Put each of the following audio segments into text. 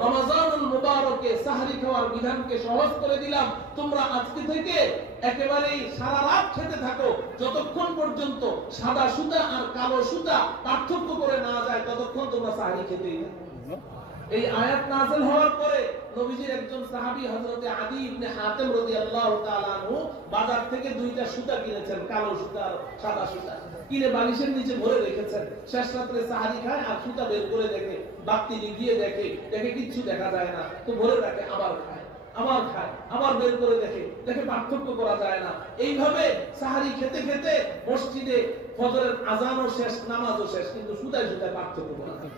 রমজানুল মুবারকে সাহরি খাওয়ার বিধানকে সহজ করে দিলাম। তোমরা আজকে থেকে একেবারেই সারা রাত খেতে থাকো, যতক্ষণ পর্যন্ত সাদা সুতা আর কালো সুতা পার্থক্য করে না যায় ততক্ষণ তোমরা সাহরি খেতেই থাকো। এই আয়াত নাযিল হওয়ার পরে নবীজির একজন সাহাবী হযরত আদি ইবনে হাতেম রাদিয়াল্লাহু তাআলা আনহু বাজার থেকে দুইটা সুতা কিনেছেন, কালো সুতা আর সাদা সুতা কিনে বালিশের নিচে ভরে রেখেছেন। শেষ রাতে সাহারি খায় আর সুতা বের করে দেখে, বাতি নিভিয়ে দেখে কিচ্ছু দেখা যায় না, তো ভরে রাখে, আবার খায়, আবার বের করে দেখে পার্থক্য করা যায় না। এইভাবে সাহারি খেতে খেতে মসজিদে ফজরের আজানও শেষ, নামাজও শেষ, কিন্তু সুতায় সুতায় পার্থক্য করা যায়।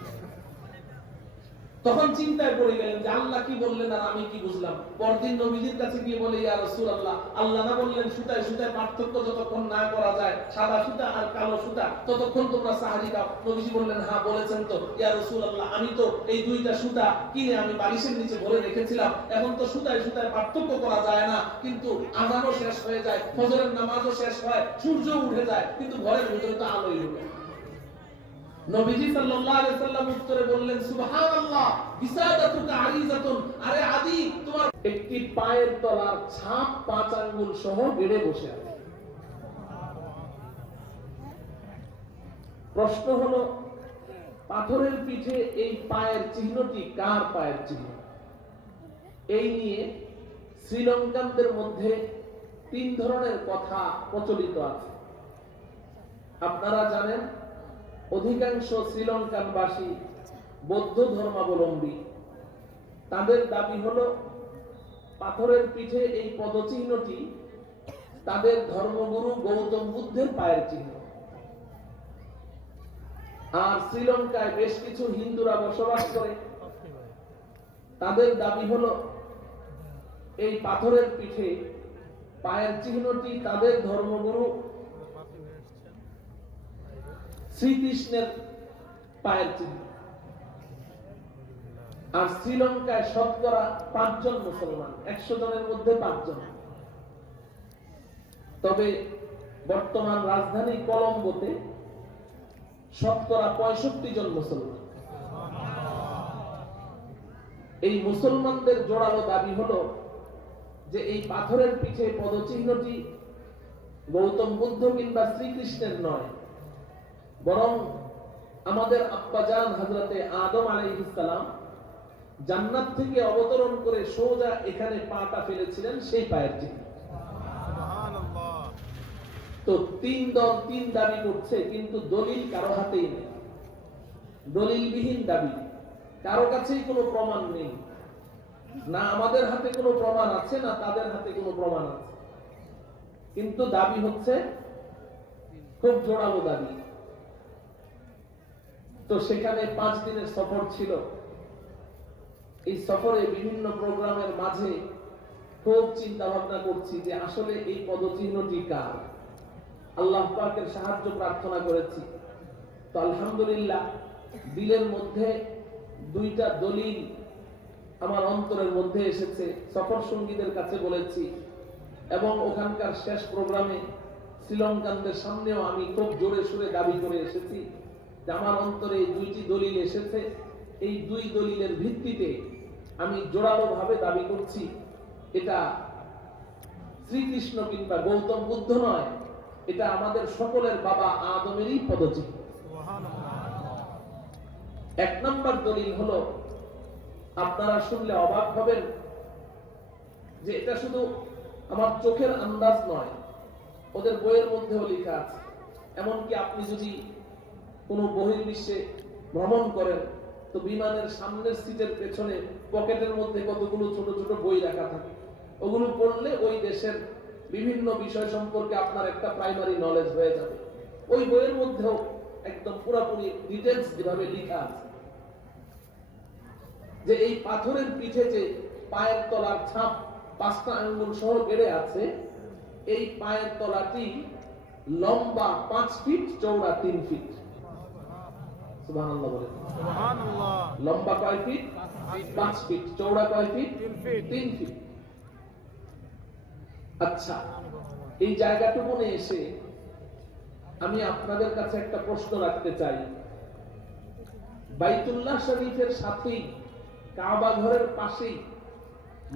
তখন চিন্তায় পড়ে গেলেন যে আল্লাহ কি বললেন আর আমি কি বুঝলাম। পরদিন নবীজির কাছে গিয়ে বলে, ইয়া রাসূলুল্লাহ, আল্লাহ না বললেন সুতায় সুতায় পার্থক্য যতক্ষণ না করা যায়, সাদা সুতা আর কালো সুতা, ততক্ষণ তোমরা সাহারি খাও। নবীজি বললেন, হ্যাঁ বলেছেন তো ইয়া রাসূলুল্লাহ, আমি তো এই দুইটা সুতা কিনে আমি বালিশের নিচে ভরে রেখেছিলাম, এখন তো সুতায় সুতায় পার্থক্য করা যায় না, কিন্তু আজানও শেষ হয়ে যায়, ফজরের নামাজও শেষ হয়, সূর্য উঠে যায়, কিন্তু ঘরের ভিতরে তো আলোই উঠে। নবীজি সাল্লাল্লাহু আলাইহি ওয়াসাল্লাম উত্তরে বললেন, সুবহানাল্লাহ, বিসাদাতুকা আরিজাতুন, আরে আদি, তোমার একটি পায়ের তলার ছাপ 5 আঙ্গুল সহ বেড়ে বসে আছে। প্রশ্ন হলো, পাথরের পিঠে এই পায়ের চিহ্নটি কার পায়ের চিহ্ন? এই নিয়ে শ্রীলঙ্কানদের মধ্যে 3 ধরনের কথা প্রচলিত আছে। আপনারা জানেন, অধিকাংশ শ্রীলঙ্কানবাসী বৌদ্ধ ধর্মাবলম্বী। তাদের দাবি হলো পাথরের পিঠে এই পদচিহ্নটি তাদের ধর্মগুরু গৌতম বুদ্ধের পায়ের চিহ্ন। আর শ্রীলঙ্কায় বেশ কিছু হিন্দুরা বসবাস করে, তাদের দাবি হলো এই পাথরের পিঠে পায়ের চিহ্নটি তাদের ধর্মগুরু শ্রীকৃষ্ণের পায়ের চিহ্ন। আর শ্রীলঙ্কায় শতকরা 5 জন মুসলমান, 100 জনের মধ্যে 5 জন। তবে বর্তমান রাজধানী কলম্বোতে শতকরা 65 জন মুসলমান। এই মুসলমানদের জোরালো দাবি হলো যে এই পাথরের পিঠে পদচিহ্নটি গৌতম বুদ্ধ কিংবা শ্রীকৃষ্ণের নয়, বরং আমাদের আব্বাজান হযরতে আদম আলাইহিস সালাম জান্নাত থেকে অবতরণ করে সোজা এখানে পাটা ফেলেছিলেন, সেই পায়ের চিহ্ন। সুবহানাল্লাহ। তো 3 দল 3 দাবি করছে, কিন্তু দলিল কারো হাতেই নেই, দলিলবিহীন দাবি, কারো কাছেই কোনো প্রমাণ নেই। না আমাদের হাতে কোনো প্রমাণ আছে, না তাদের হাতে কোনো প্রমাণ আছে, কিন্তু দাবি হচ্ছে খুব জোরালো দাবি। তো সেখানে 5 দিনের সফর ছিল। এই সফরে বিভিন্ন প্রোগ্রামের মাঝে খুব চিন্তা ভাবনা করছি যে আসলে এই পদচিহ্নটি কার। আল্লাহ পাকের সাহায্য প্রার্থনা করেছি। তো আলহামদুলিল্লাহ দিলের মধ্যে 2টা দলিল আমার অন্তরের মধ্যে এসেছে, সফর সঙ্গীদের কাছে বলেছি, এবং ওখানকার শেষ প্রোগ্রামে শ্রীলঙ্কানদের সামনেও আমি খুব জোরে সুরে দাবি করে এসেছি যে আমার অন্তরে এই 2টি দলিল এসেছে। এই 2 দলিলের ভিত্তিতে আমি জোরালো ভাবে দাবি করছি এটা শ্রীকৃষ্ণ কিংবা গৌতম বুদ্ধ নয়, এটা আমাদের সকলের বাবা আদমেরই পদচিহ্ন। সুবহানাল্লাহ। 1 নম্বর দলিল হলো, আপনারা শুনলে অবাক হবেন যে এটা শুধু আমার চোখের আন্দাজ নয়, ওদের বইয়ের মধ্যেও লেখা আছে। এমনকি আপনি যদি কোনো বহির্বিশ্বে ভ্রমণ করেন, তো বিমানের সামনের সিটের পেছনে পকেটের মধ্যে কতগুলো ছোট ছোট বই রাখা থাকে, ওগুলো পড়লে ওই দেশের বিভিন্ন বিষয় সম্পর্কে আপনার একটা প্রাইমারি নলেজ হয়ে যাবে। ওই বইয়ের মধ্যেও একদম পুরোপুরি ডিটেইলস যেভাবে লেখা আছে যে এই পাথরের পিঠে যে পায়ের তলার ছাপ 5টা আঙ্গুল সহ বেড়ে আছে, এই পায়ের তলাটি লম্বা 5 ফিট, চওড়া 3 ফিট। সুবহানাল্লাহ বলেন। সুবহানাল্লাহ। লম্বা কয় ফিট? 5 ফিট। চওড়া কয় ফিট? 3 ফিট। আচ্ছা, এই জায়গাটুকুনে এসে আমি আপনাদের কাছে একটা প্রশ্ন রাখতে চাই। বাইতুল্লাহ শরীফের সাথেই কাবা ঘরের পাশেই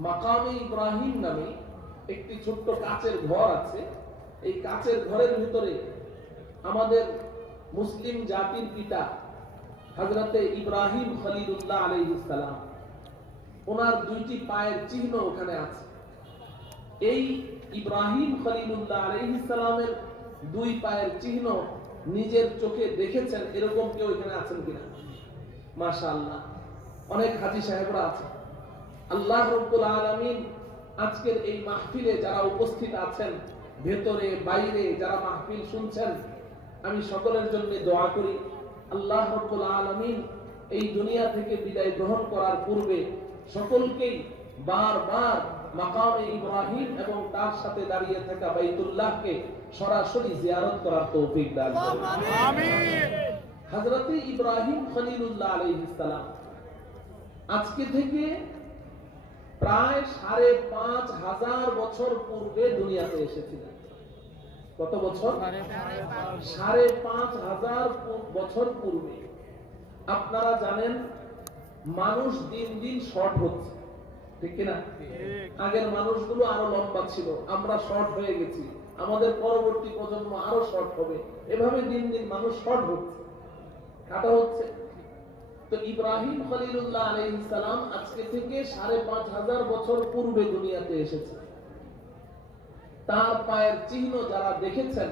মাকামে ইব্রাহিম নামে একটি ছোট্ট কাচের ঘর আছে। এই কাচের ঘরের ভিতরে আমাদের মুসলিম জাতির পিতা হযরতে ইব্রাহিম খলিলুল্লাহ আলাইহিস সালাম, ওনার দুইটি পায়ের চিহ্ন ওখানে আছে। এই ইব্রাহিম খলিলুল্লাহ আলাইহিস সালামের দুই পায়ের চিহ্ন নিজের চোখে দেখেছেন এরকম কেউ এখানে আছেন কিনা? মাশাআল্লাহ, অনেক হাজী সাহেবরা আছেন। আল্লাহ রাব্বুল আলামিন আজকের এই মাহফিলে যারা উপস্থিত আছেন, ভেতরে বাইরে যারা মাহফিল শুনছেন, আমি সকলের জন্য দোয়া করি আল্লাহ রাব্বুল আলামিন এই দুনিয়া থেকে বিদায় গ্রহণ করার পূর্বে সকলকেই বারবার মাকামে ইব্রাহিম এবং তার সাথে দাঁড়িয়ে থাকা বাইতুল্লাহকে সরাসরি জিয়ারত করার তৌফিক দান করুন। আমিন। হযরতে ইব্রাহিম খলিলুল্লাহ আলাইহিস সালাম আজকে থেকে প্রায় ৫,৫০০ বছর পূর্বে দুনিয়াতে এসেছিলেন। কত বছর? ৫,৫০০ বছর পূর্বে। আপনারা জানেন মানুষ দিন দিন শর্ট হচ্ছে, ঠিক কিনা? আগের মানুষগুলো আরো লম্বা ছিল, আমরা শর্ট হয়ে গেছি, আমাদের পরবর্তী প্রজন্ম আরো শর্ট হবে, এভাবে দিন দিন মানুষ শর্ট হচ্ছে, কাটা হচ্ছে। তো ইব্রাহিম খলিলুল্লাহ আলাইহিস সালাম আজকে থেকে ৫,৫০০ বছর পূর্বে দুনিয়াতে এসেছে। তার পায়ের চিহ্ন যারা দেখেছেন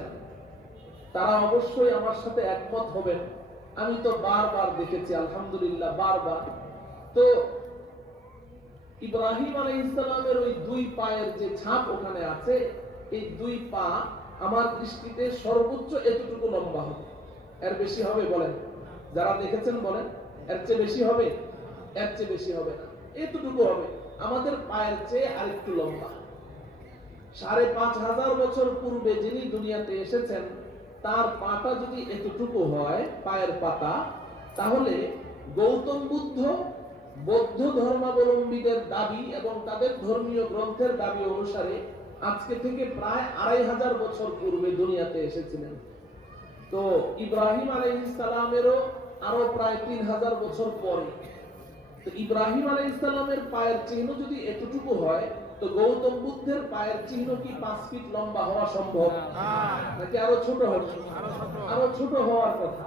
তারা অবশ্যই আমার সাথে একমত হবেন। আমি তো বারবার দেখেছি, আলহামদুলিল্লাহ, বারবার। তো ইব্রাহিম আলাইহিস সালামের ওই দুই পায়ের যে ছাপ ওখানে আছে, এই দুই পা আমার দৃষ্টিতে সর্বোচ্চ এতটুকু লম্বা হবে। এর বেশি হবে বলেন? যারা দেখেছেন বলেন, এর চেয়ে বেশি হবে? এর চেয়ে বেশি হবে না, এতটুকু হবে, আমাদের পায়ের চেয়ে আরেকটু লম্বা। ৫,৫০০ বছর পূর্বে যিনি দুনিয়াতে এসেছেন তার পাটা যদি এতটুকু হয়, পায়ের পাতা, তাহলে গৌতম বুদ্ধ বৌদ্ধ ধর্মাবলম্বীদের দাবি এবং তাদের ধর্মীয় গ্রন্থের দাবি অনুসারে আজকে থেকে প্রায় ২৫০০ বছর পূর্বে দুনিয়াতে এসেছিলেন। তো ইব্রাহিম আলাইহিস সালামেরও আরো প্রায় ৩০০০ বছর পরে। তো ইব্রাহিম আলাইহিস সালামের পায়ের চিহ্ন যদি এতটুকু হয়, তো গৌতম বুদ্ধের পায়ের চিহ্ন কি ৫ ফিট লম্বা হওয়া সম্ভব নাকি আরো ছোট হবে? আরো ছোট হওয়ার কথা।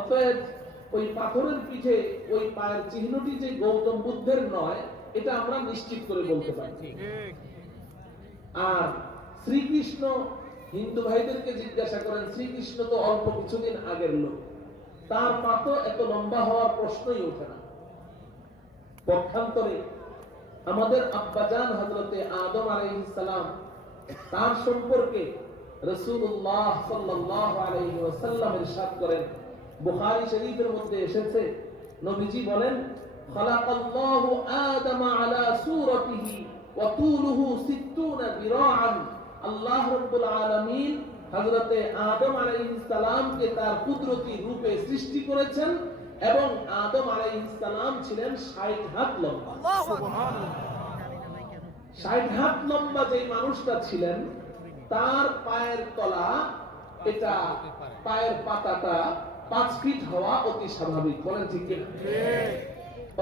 অতএব ওই পাথরের পিঠে ওই পায়ের চিহ্নটি যে গৌতম বুদ্ধের নয়, এটা আমরা নিশ্চিত করে বলতে পারি। আর শ্রীকৃষ্ণ, হিন্দু ভাইদেরকে জিজ্ঞাসা করেন, শ্রীকৃষ্ণ তো অল্প কিছুদিন আগের লোক, তার পা তো এত লম্বা হওয়ার প্রশ্নই ওঠে না। পক্ষান্তরে আমাদের আব্বাজান হযরতে আদম আলাইহিস সালাম, তার সম্পর্কে রাসূলুল্লাহ সাল্লাল্লাহু আলাইহি ওয়াসাল্লাম ইরশাদ করেন, বুখারী শরীফের মধ্যে এসেছে, নবীজি বলেন, খালাকাল্লাহু আদামা আলা সূরাতিহি ওয়া তুলুহু ৬০ যিরাআন। আল্লাহ রাব্বুল আলামিন হযরতে আদম আলাইহিস সালামকে তার কুদরতি রূপে সৃষ্টি করেছেন এবং আদম আলাইহিস সালাম ছিলেন ৬০ হাত লম্বা। সুবহানাল্লাহ। ৬০ হাত লম্বা যে মানুষটা ছিলেন, তার পায়ের তলা, এটা পায়ের পাতাটা ৫ ফিট হওয়া অতি স্বাভাবিক, বলেন ঠিক কিনা?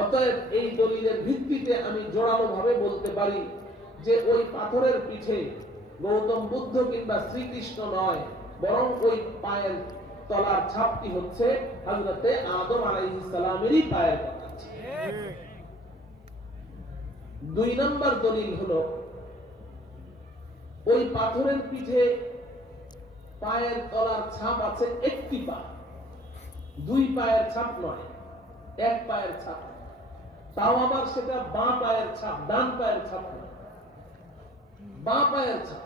অতএব এই দলিলের ভিত্তিতে আমি জোরালো ভাবে বলতে পারি যে ওই পাথরের পিঠে গৌতম বুদ্ধ কিংবা শ্রীকৃষ্ণ নয়, বরং ওই পায়ের তলার ছাপটি হচ্ছে হযরতে আদম আলাইহিস সালামেরই পায়ের পাতা। ২ নম্বর দলিল হলো, ওই পাথরের পিঠে পায়ের তলার ছাপ আছে একটি পা, ২ পায়ের ছাপ নয়, ১ পায়ের ছাপ। তাও আবার সেটা বাঁ পায়ের ছাপ, ডান পায়ের ছাপ নয়, বাঁ পায়ের ছাপ।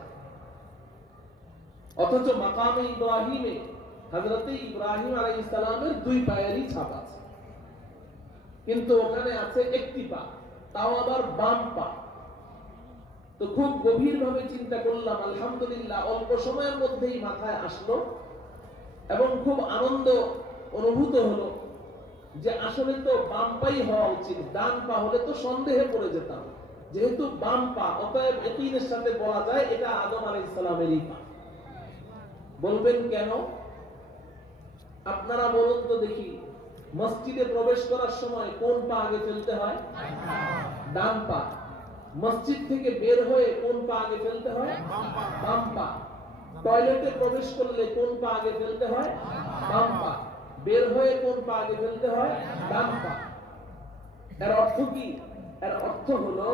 অথচ মাকামে ইব্রাহিমে হযরতে ইব্রাহিম আলাইহিস সালামের ২ পায়েরই ছাপ আছে, কিন্তু ওখানে আছে একটি পা, তাও আবার বাম পা। তো খুব গভীর ভাবে চিন্তা করলাম, আলহামদুলিল্লাহ অল্প সময়ের মধ্যেই মাথায় আসলো এবং খুব আনন্দ অনুভূত হলো যে আসলে তো বাম পাই হওয়া উচিত, ডান পা হলে তো সন্দেহে পড়ে যেতাম। যেহেতু বাম পা, অতএব ইয়াকিনের সাথে বলা যায় এটা আদম আলাইহিস সালামেরই পা। বলবেন কেন? আপনারা বলুন তো দেখি, মসজিদে প্রবেশ করার সময় কোন পা আগে ফেলতে হয়? ডান পা। মসজিদ থেকে বের হয়ে কোন পা আগে ফেলতে হয়? বাম পা। টয়লেটে প্রবেশ করলে কোন পা আগে ফেলতে হয়? বাম পা। বের হয়ে কোন পা আগে ফেলতে হয়? ডান পা। এর অর্থ কি? এর অর্থ হলো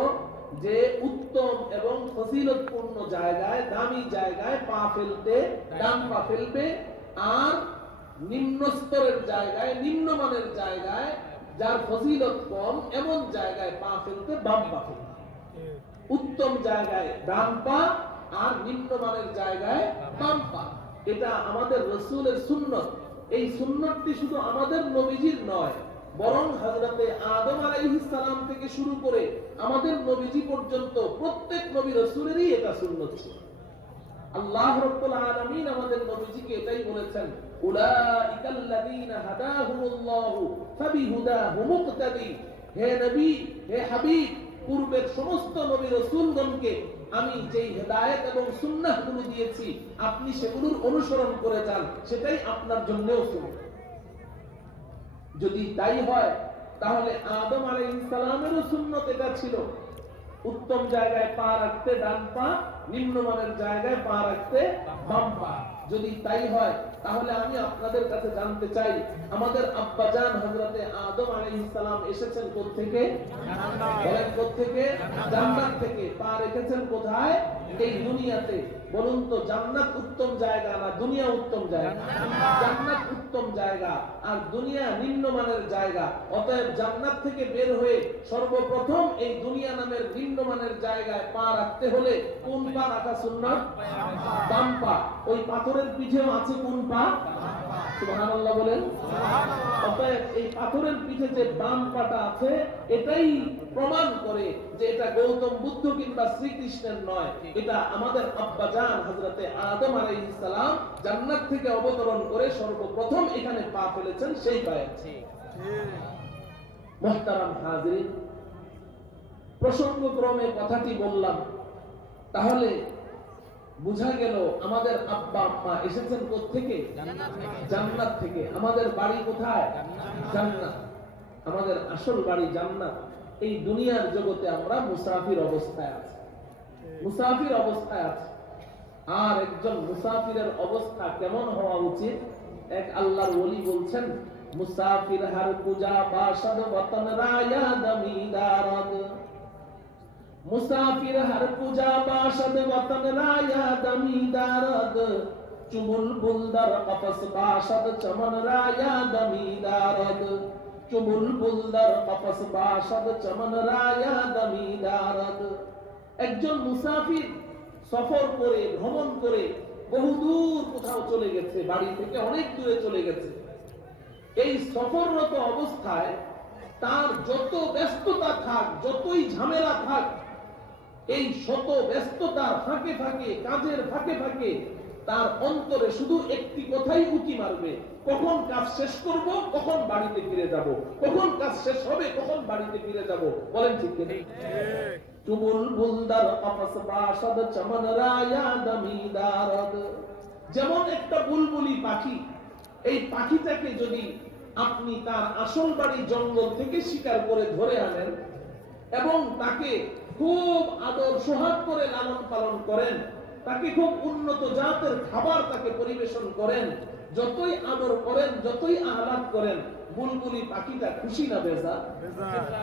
যে উত্তম এবং ফজিলতপূর্ণ জায়গায়, দামি জায়গায় পা ফেলতে ডান পা ফেলবে, আর নিম্ন স্তরের জায়গায়, নিম্নমানের জায়গায়, যার ফজিলত কম, এমন জায়গায় পা ফেলতে বাম পা ফেলবে। উত্তম জায়গায় ডান পা আর নিম্নমানের জায়গায় বাম পা। এটা আমাদের রাসূলের সুন্নত। এই সুন্নতটি শুধু আমাদের নবীজির নয়, বরং হযরতে আদম আলাইহিস সালাম থেকে শুরু করে আমাদের নবীজি পর্যন্ত প্রত্যেক নবী রাসূলেরই এটা সুন্নত ছিল। আল্লাহ রাব্বুল আলামিন আমাদের নবীজিকে এটাই বলেছেন, উলাইকাল্লাযীনা হাদাহুমুল্লাহু ফাবিহুদাহু মুক্তাদি। হে নবী, হে হাবিব, পূর্বের সমস্ত নবী রাসূলগণকে আমি যেই হেদায়েত এবং সুন্নাহগুলো দিয়েছি, আপনি সেগুলোর অনুসরণ করে যান, সেটাই আপনার জন্যও সুন্নাহ। যদি তাই হয়, তাহলে আদম আলাইহিস সালামেরও সুন্নত এটা ছিল, উত্তম জায়গায় পা রাখতে ডান পা, নিম্নমানের জায়গায় পা রাখতে বাম পা। যদি তাই হয়, তাহলে আমি আপনাদের কাছে জানতে চাই, আমাদের আব্বাজান হযরতে আদম আলাইহিস সালাম এসেছেন কোথা থেকে? বলেন কোথা থেকে? জান্নাত থেকে। পা রেখেছেন কোথায়? এই দুনিয়াতে। বলুন তো, জান্নাত উত্তম জায়গা না দুনিয়া উত্তম জায়গা? জান্নাত উত্তম জায়গা আর দুনিয়া নিম্নমানের জায়গা। অতএব জান্নাত থেকে বের হয়ে সর্বপ্রথম এই দুনিয়া নামের নিম্নমানের জায়গায় পা রাখতে হলে কোন পা রাখা সুন্নাত? বাম পা। ওই পাথরের পিঠেও আছে কোন পা? সুবহানাল্লাহ বলেন। অতএব এই পাথরের পিঠে যে বাম পাটা আছে, এটাই প্রমাণ করে যে এটা গৌতম বুদ্ধ কিংবা শ্রীকৃষ্ণের নয়, এটা আমাদের আব্বাজান হযরতে আদম আলাইহিস সালাম জান্নাত থেকে অবতরণ করে সর্বপ্রথম এখানে পা ফেলেছেন, সেই পায়ে। মুহতারাম হাজিরিন, প্রসঙ্গক্রমে কথাটি বললাম, তাহলে বুঝা গেল আমাদের আব্বা আম্মা এসেছেন কোথা থেকে? জান্নাত থেকে। আমাদের বাড়ি কোথায়? জান্নাত। আমাদের আসল বাড়ি জান্নাত। এই দুনিয়ার জগতে আমরা মুসাফির অবস্থায় আছি, মুসাফির অবস্থায় আছি। আর একজন মুসাফিরের অবস্থা কেমন হওয়া উচিত? এক আল্লাহর ওলি বলছেন, মুসাফির হার পূজা বাসাদ ওয়াতন রায়া দমিদারাদ। মুসাফির হর পূজা বাসাদ ওয়াতন রায়া দমিদারাদ। চুমুল বুলদার কফস বাসাদ চমন রায়া দমিদারাদ। চুমুল বুলদার কফস বাসাদ চমন রায়া দমিদারাদ। একজন মুসাফির সফর করে, ভ্রমণ করে বহুদূর কোথাও চলে গেছে, বাড়ি থেকে অনেক দূরে চলে গেছে। এই সফররত অবস্থায় তার যত ব্যস্ততা থাক, যতই ঝামেলা থাক, এই শত ব্যস্ততার ফাঁকে ফাঁকে, কাজের ফাঁকে ফাঁকে তার অন্তরে শুধু একটি কথাই উকি মারবে, কখন কাজ শেষ করব, কখন বাড়িতে ফিরে যাব, কখন কাজ শেষ হবে, কখন বাড়িতে ফিরে যাব। বলেন ঠিক কিনা? চুমুল বুলদার কফস বাসাদ চমন রায়া দমিদারাদ। যেমন একটা বুলবুলি পাখি, এই পাখিটাকে যদি আপনি তার আসল বাড়ি জঙ্গল থেকে শিকার করে ধরে আনেন এবং তাকে খুব আদর সোহাগ করে লালন পালন করেন, তাকে খুব উন্নত জাতের খাবার তাকে পরিবেশন করেন, যতই আদর করেন, যতই আহ্লাদ করেন, বুলবুলি পাখিটা খুশি না বেজা?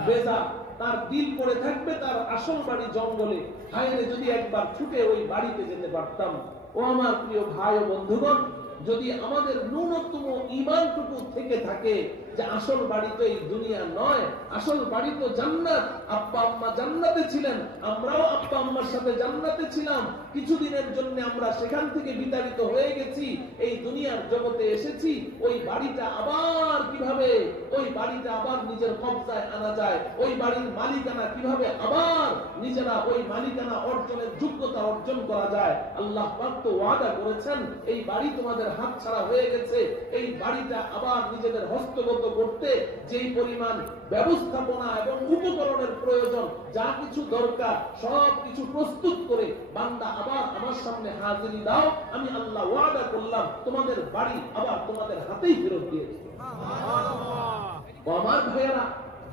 বেজা। তার দিল পড়ে থাকবে তার আসল বাড়ি জঙ্গলে। হায়রে যদি একবার ছুটে ওই বাড়িতে যেতে পারতাম। ও আমার প্রিয় ভাই ও বন্ধুগণ, যদি আমাদের ন্যূনতম ঈমানটুকু থেকে থাকে যে আসল বাড়ি তো এই দুনিয়া নয়, আসল বাড়ি তো জান্নাত। আব্বা আম্মা জান্নাতে ছিলেন, আমরাও আব্বা আম্মার সাথে জান্নাতে ছিলাম। কিছুদিনের জন্য আমরা সেখান থেকে বিতাড়িত হয়ে গেছি, এই দুনিয়ার জগতে এসেছি। ওই বাড়িটা আবার কিভাবে, ওই বাড়িটা আবার নিজের কবজায় আনা যায়, ওই বাড়ির মালিকানা কিভাবে আবার নিজেরা ওই মালিকানা অর্জনের যোগ্যতা অর্জন করা যায়। আল্লাহ পাক তো ওয়াদা করেছেন, এই বাড়ি তোমাদের হাতছাড়া হয়ে গেছে, এই বাড়িটা আবার নিজেদের হস্তগত করতে যেই পরিমাণ ব্যবস্থাপনা এবং উপকরণের প্রয়োজন, যা কিছু দরকার সব কিছু প্রস্তুত করে বান্দা আবার আমার সামনে হাজিরি দাও, আমি আল্লাহ ওয়াদা করলাম তোমাদের বাড়ি আবার তোমাদের হাতেই ফেরত দিয়ে দেব। সুবহানাল্লাহ। ও আমার ভাইয়েরা,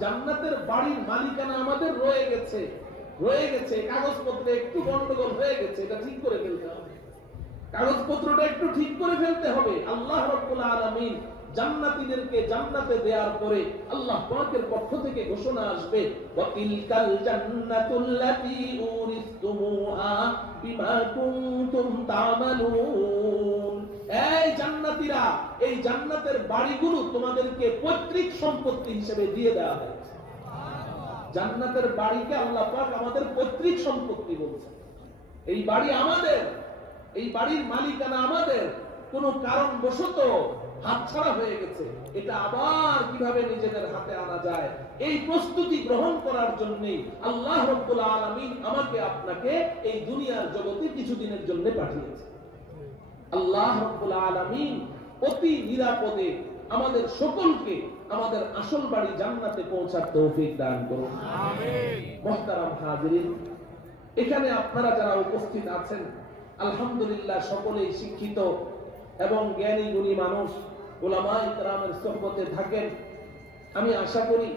জান্নাতের বাড়ির মালিকানা আমাদের রয়ে গেছে, কাগজপত্রে একটু গন্ডগোল হয়ে গেছে, এটা ঠিক করে ফেলতে হবে, কাগজপত্রটা একটু ঠিক করে ফেলতে হবে। আল্লাহ রাব্বুল আলামিন জান্নাতীদেরকে জান্নাতে দেওয়ার পরে আল্লাহ পাকের পক্ষ থেকে ঘোষণা আসবে, ওয়া তিলকাল জান্নাতুল্লাতী উরিসতুমুহা বিমা কুনতুম তা'মালুন। এই জান্নাতীরা, এই জান্নাতের বাড়িগুলো তোমাদেরকে পৈতৃক সম্পত্তি হিসেবে দিয়ে দেওয়া হয়েছে। জান্নাতের বাড়িকে আল্লাহ পাক আমাদের পৈতৃক সম্পত্তি বলছেন। এই বাড়ি আমাদের, এই বাড়ির মালিকানা আমাদের, কোন কারণবশত হাতছাড়া হয়ে গেছে, এটা আবার কিভাবে নিজেদের হাতে আনা যায়, এই প্রস্তুতি গ্রহণ করার জন্য আল্লাহ রাব্বুল আলামিন আমাকে আপনাকে এই দুনিয়ার জগতে কিছুদিনের জন্য পাঠিয়েছে। আল্লাহ রাব্বুল আলামিন অতি নিরাপদে আমাদের সকলকে আমাদের আসল বাড়ি জান্নাতে পৌঁছার তৌফিক দান করুন, আমিন। মুহতারাম হাজিরিন, এখানে আপনারা যারা উপস্থিত আছেন, আলহামদুলিল্লাহ সকলেই শিক্ষিত এবং জ্ঞানী গুণী মানুষ, উলামায়ে কেরামের সুহবতে থাকেন। আমি আশা করি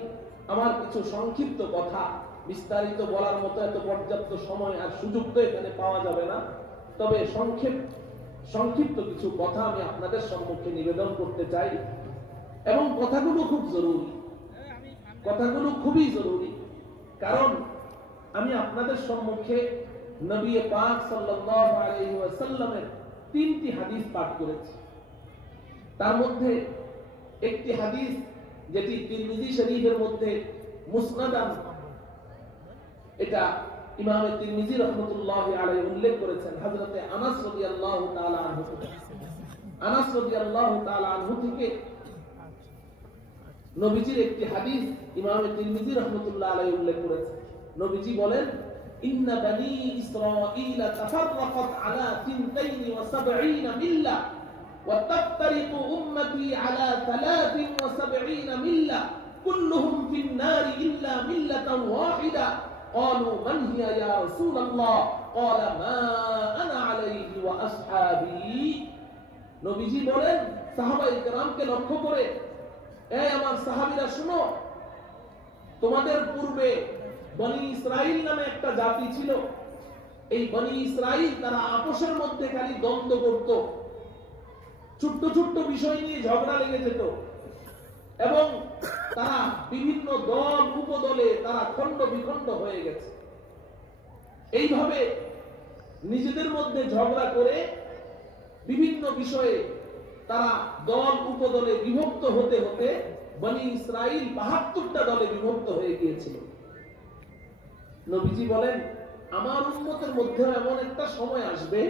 আমার কিছু সংক্ষিপ্ত কথা, বিস্তারিত বলার মতো এত পর্যাপ্ত সময় আর সুযোগ তো এখানে পাওয়া যাবে না, তবে সংক্ষিপ্ত কিছু কথা আমি আপনাদের সম্মুখে নিবেদন করতে চাই। এবং কথাগুলো খুব জরুরি, কথাগুলো খুবই জরুরি, কারণ আমি আপনাদের সম্মুখে নবী পাক সাল্লাল্লাহু আলাইহি ওয়াসাল্লামের 3টি হাদিস পাঠ করেছি। তার মধ্যে একটি হাদিস যেটি তিরমিজি শরীফের মধ্যে মুসনাদান, এটা ইমাম তিরমিজি রাহমাতুল্লাহি আলাইহি উল্লেখ করেছেন হযরতে আনাস রাদিয়াল্লাহু তাআলা আনহু। আনাস রাদিয়াল্লাহু তাআলা আনহু থেকে নবীজির একটি হাদিস ইমাম তিরমিজি রাহমাতুল্লাহি আলাইহি উল্লেখ করেছেন। নবীজি বলেন, ইন্না বানি ইসরাঈল তাফাররাকাত আলা 72 মিল্লাহ ওয়া তাফতারিকু উম্মতি আলা 73 মিল্লাহ কুল্লুহুম ফিন নার ইল্লা মিল্লাতান ওয়াহিদা। قالوا من هي يا رسول الله قال ما انا عليه واصحابي। নবীজি বলেন সাহাবায়ে কেরামকে লক্ষ্য করে, এই আমার সাহাবীরা শুনো, তোমাদের পূর্বে বনি ইসরাইল নামে একটা জাতি ছিল। এই বনি ইসরাইল তারা আপোষের মধ্যে খালি দ্বন্দ্ব করত, ছোট্ট ছোট্ট বিষয় নিয়ে ঝগড়া লেগে যেত এবং তারা বিভিন্ন দল উপদলে তারা খণ্ড বিখণ্ড হয়ে গেছে। এইভাবে নিজেদের মধ্যে ঝগড়া করে বিভিন্ন বিষয়ে তারা দল উপদলে বিভক্ত হতে হতে বনি ইসরাইল 72টা দলে বিভক্ত হয়ে গিয়েছিল। নবীজি বলেন, আমার উম্মতের মধ্যে এমন একটা সময় আসবে,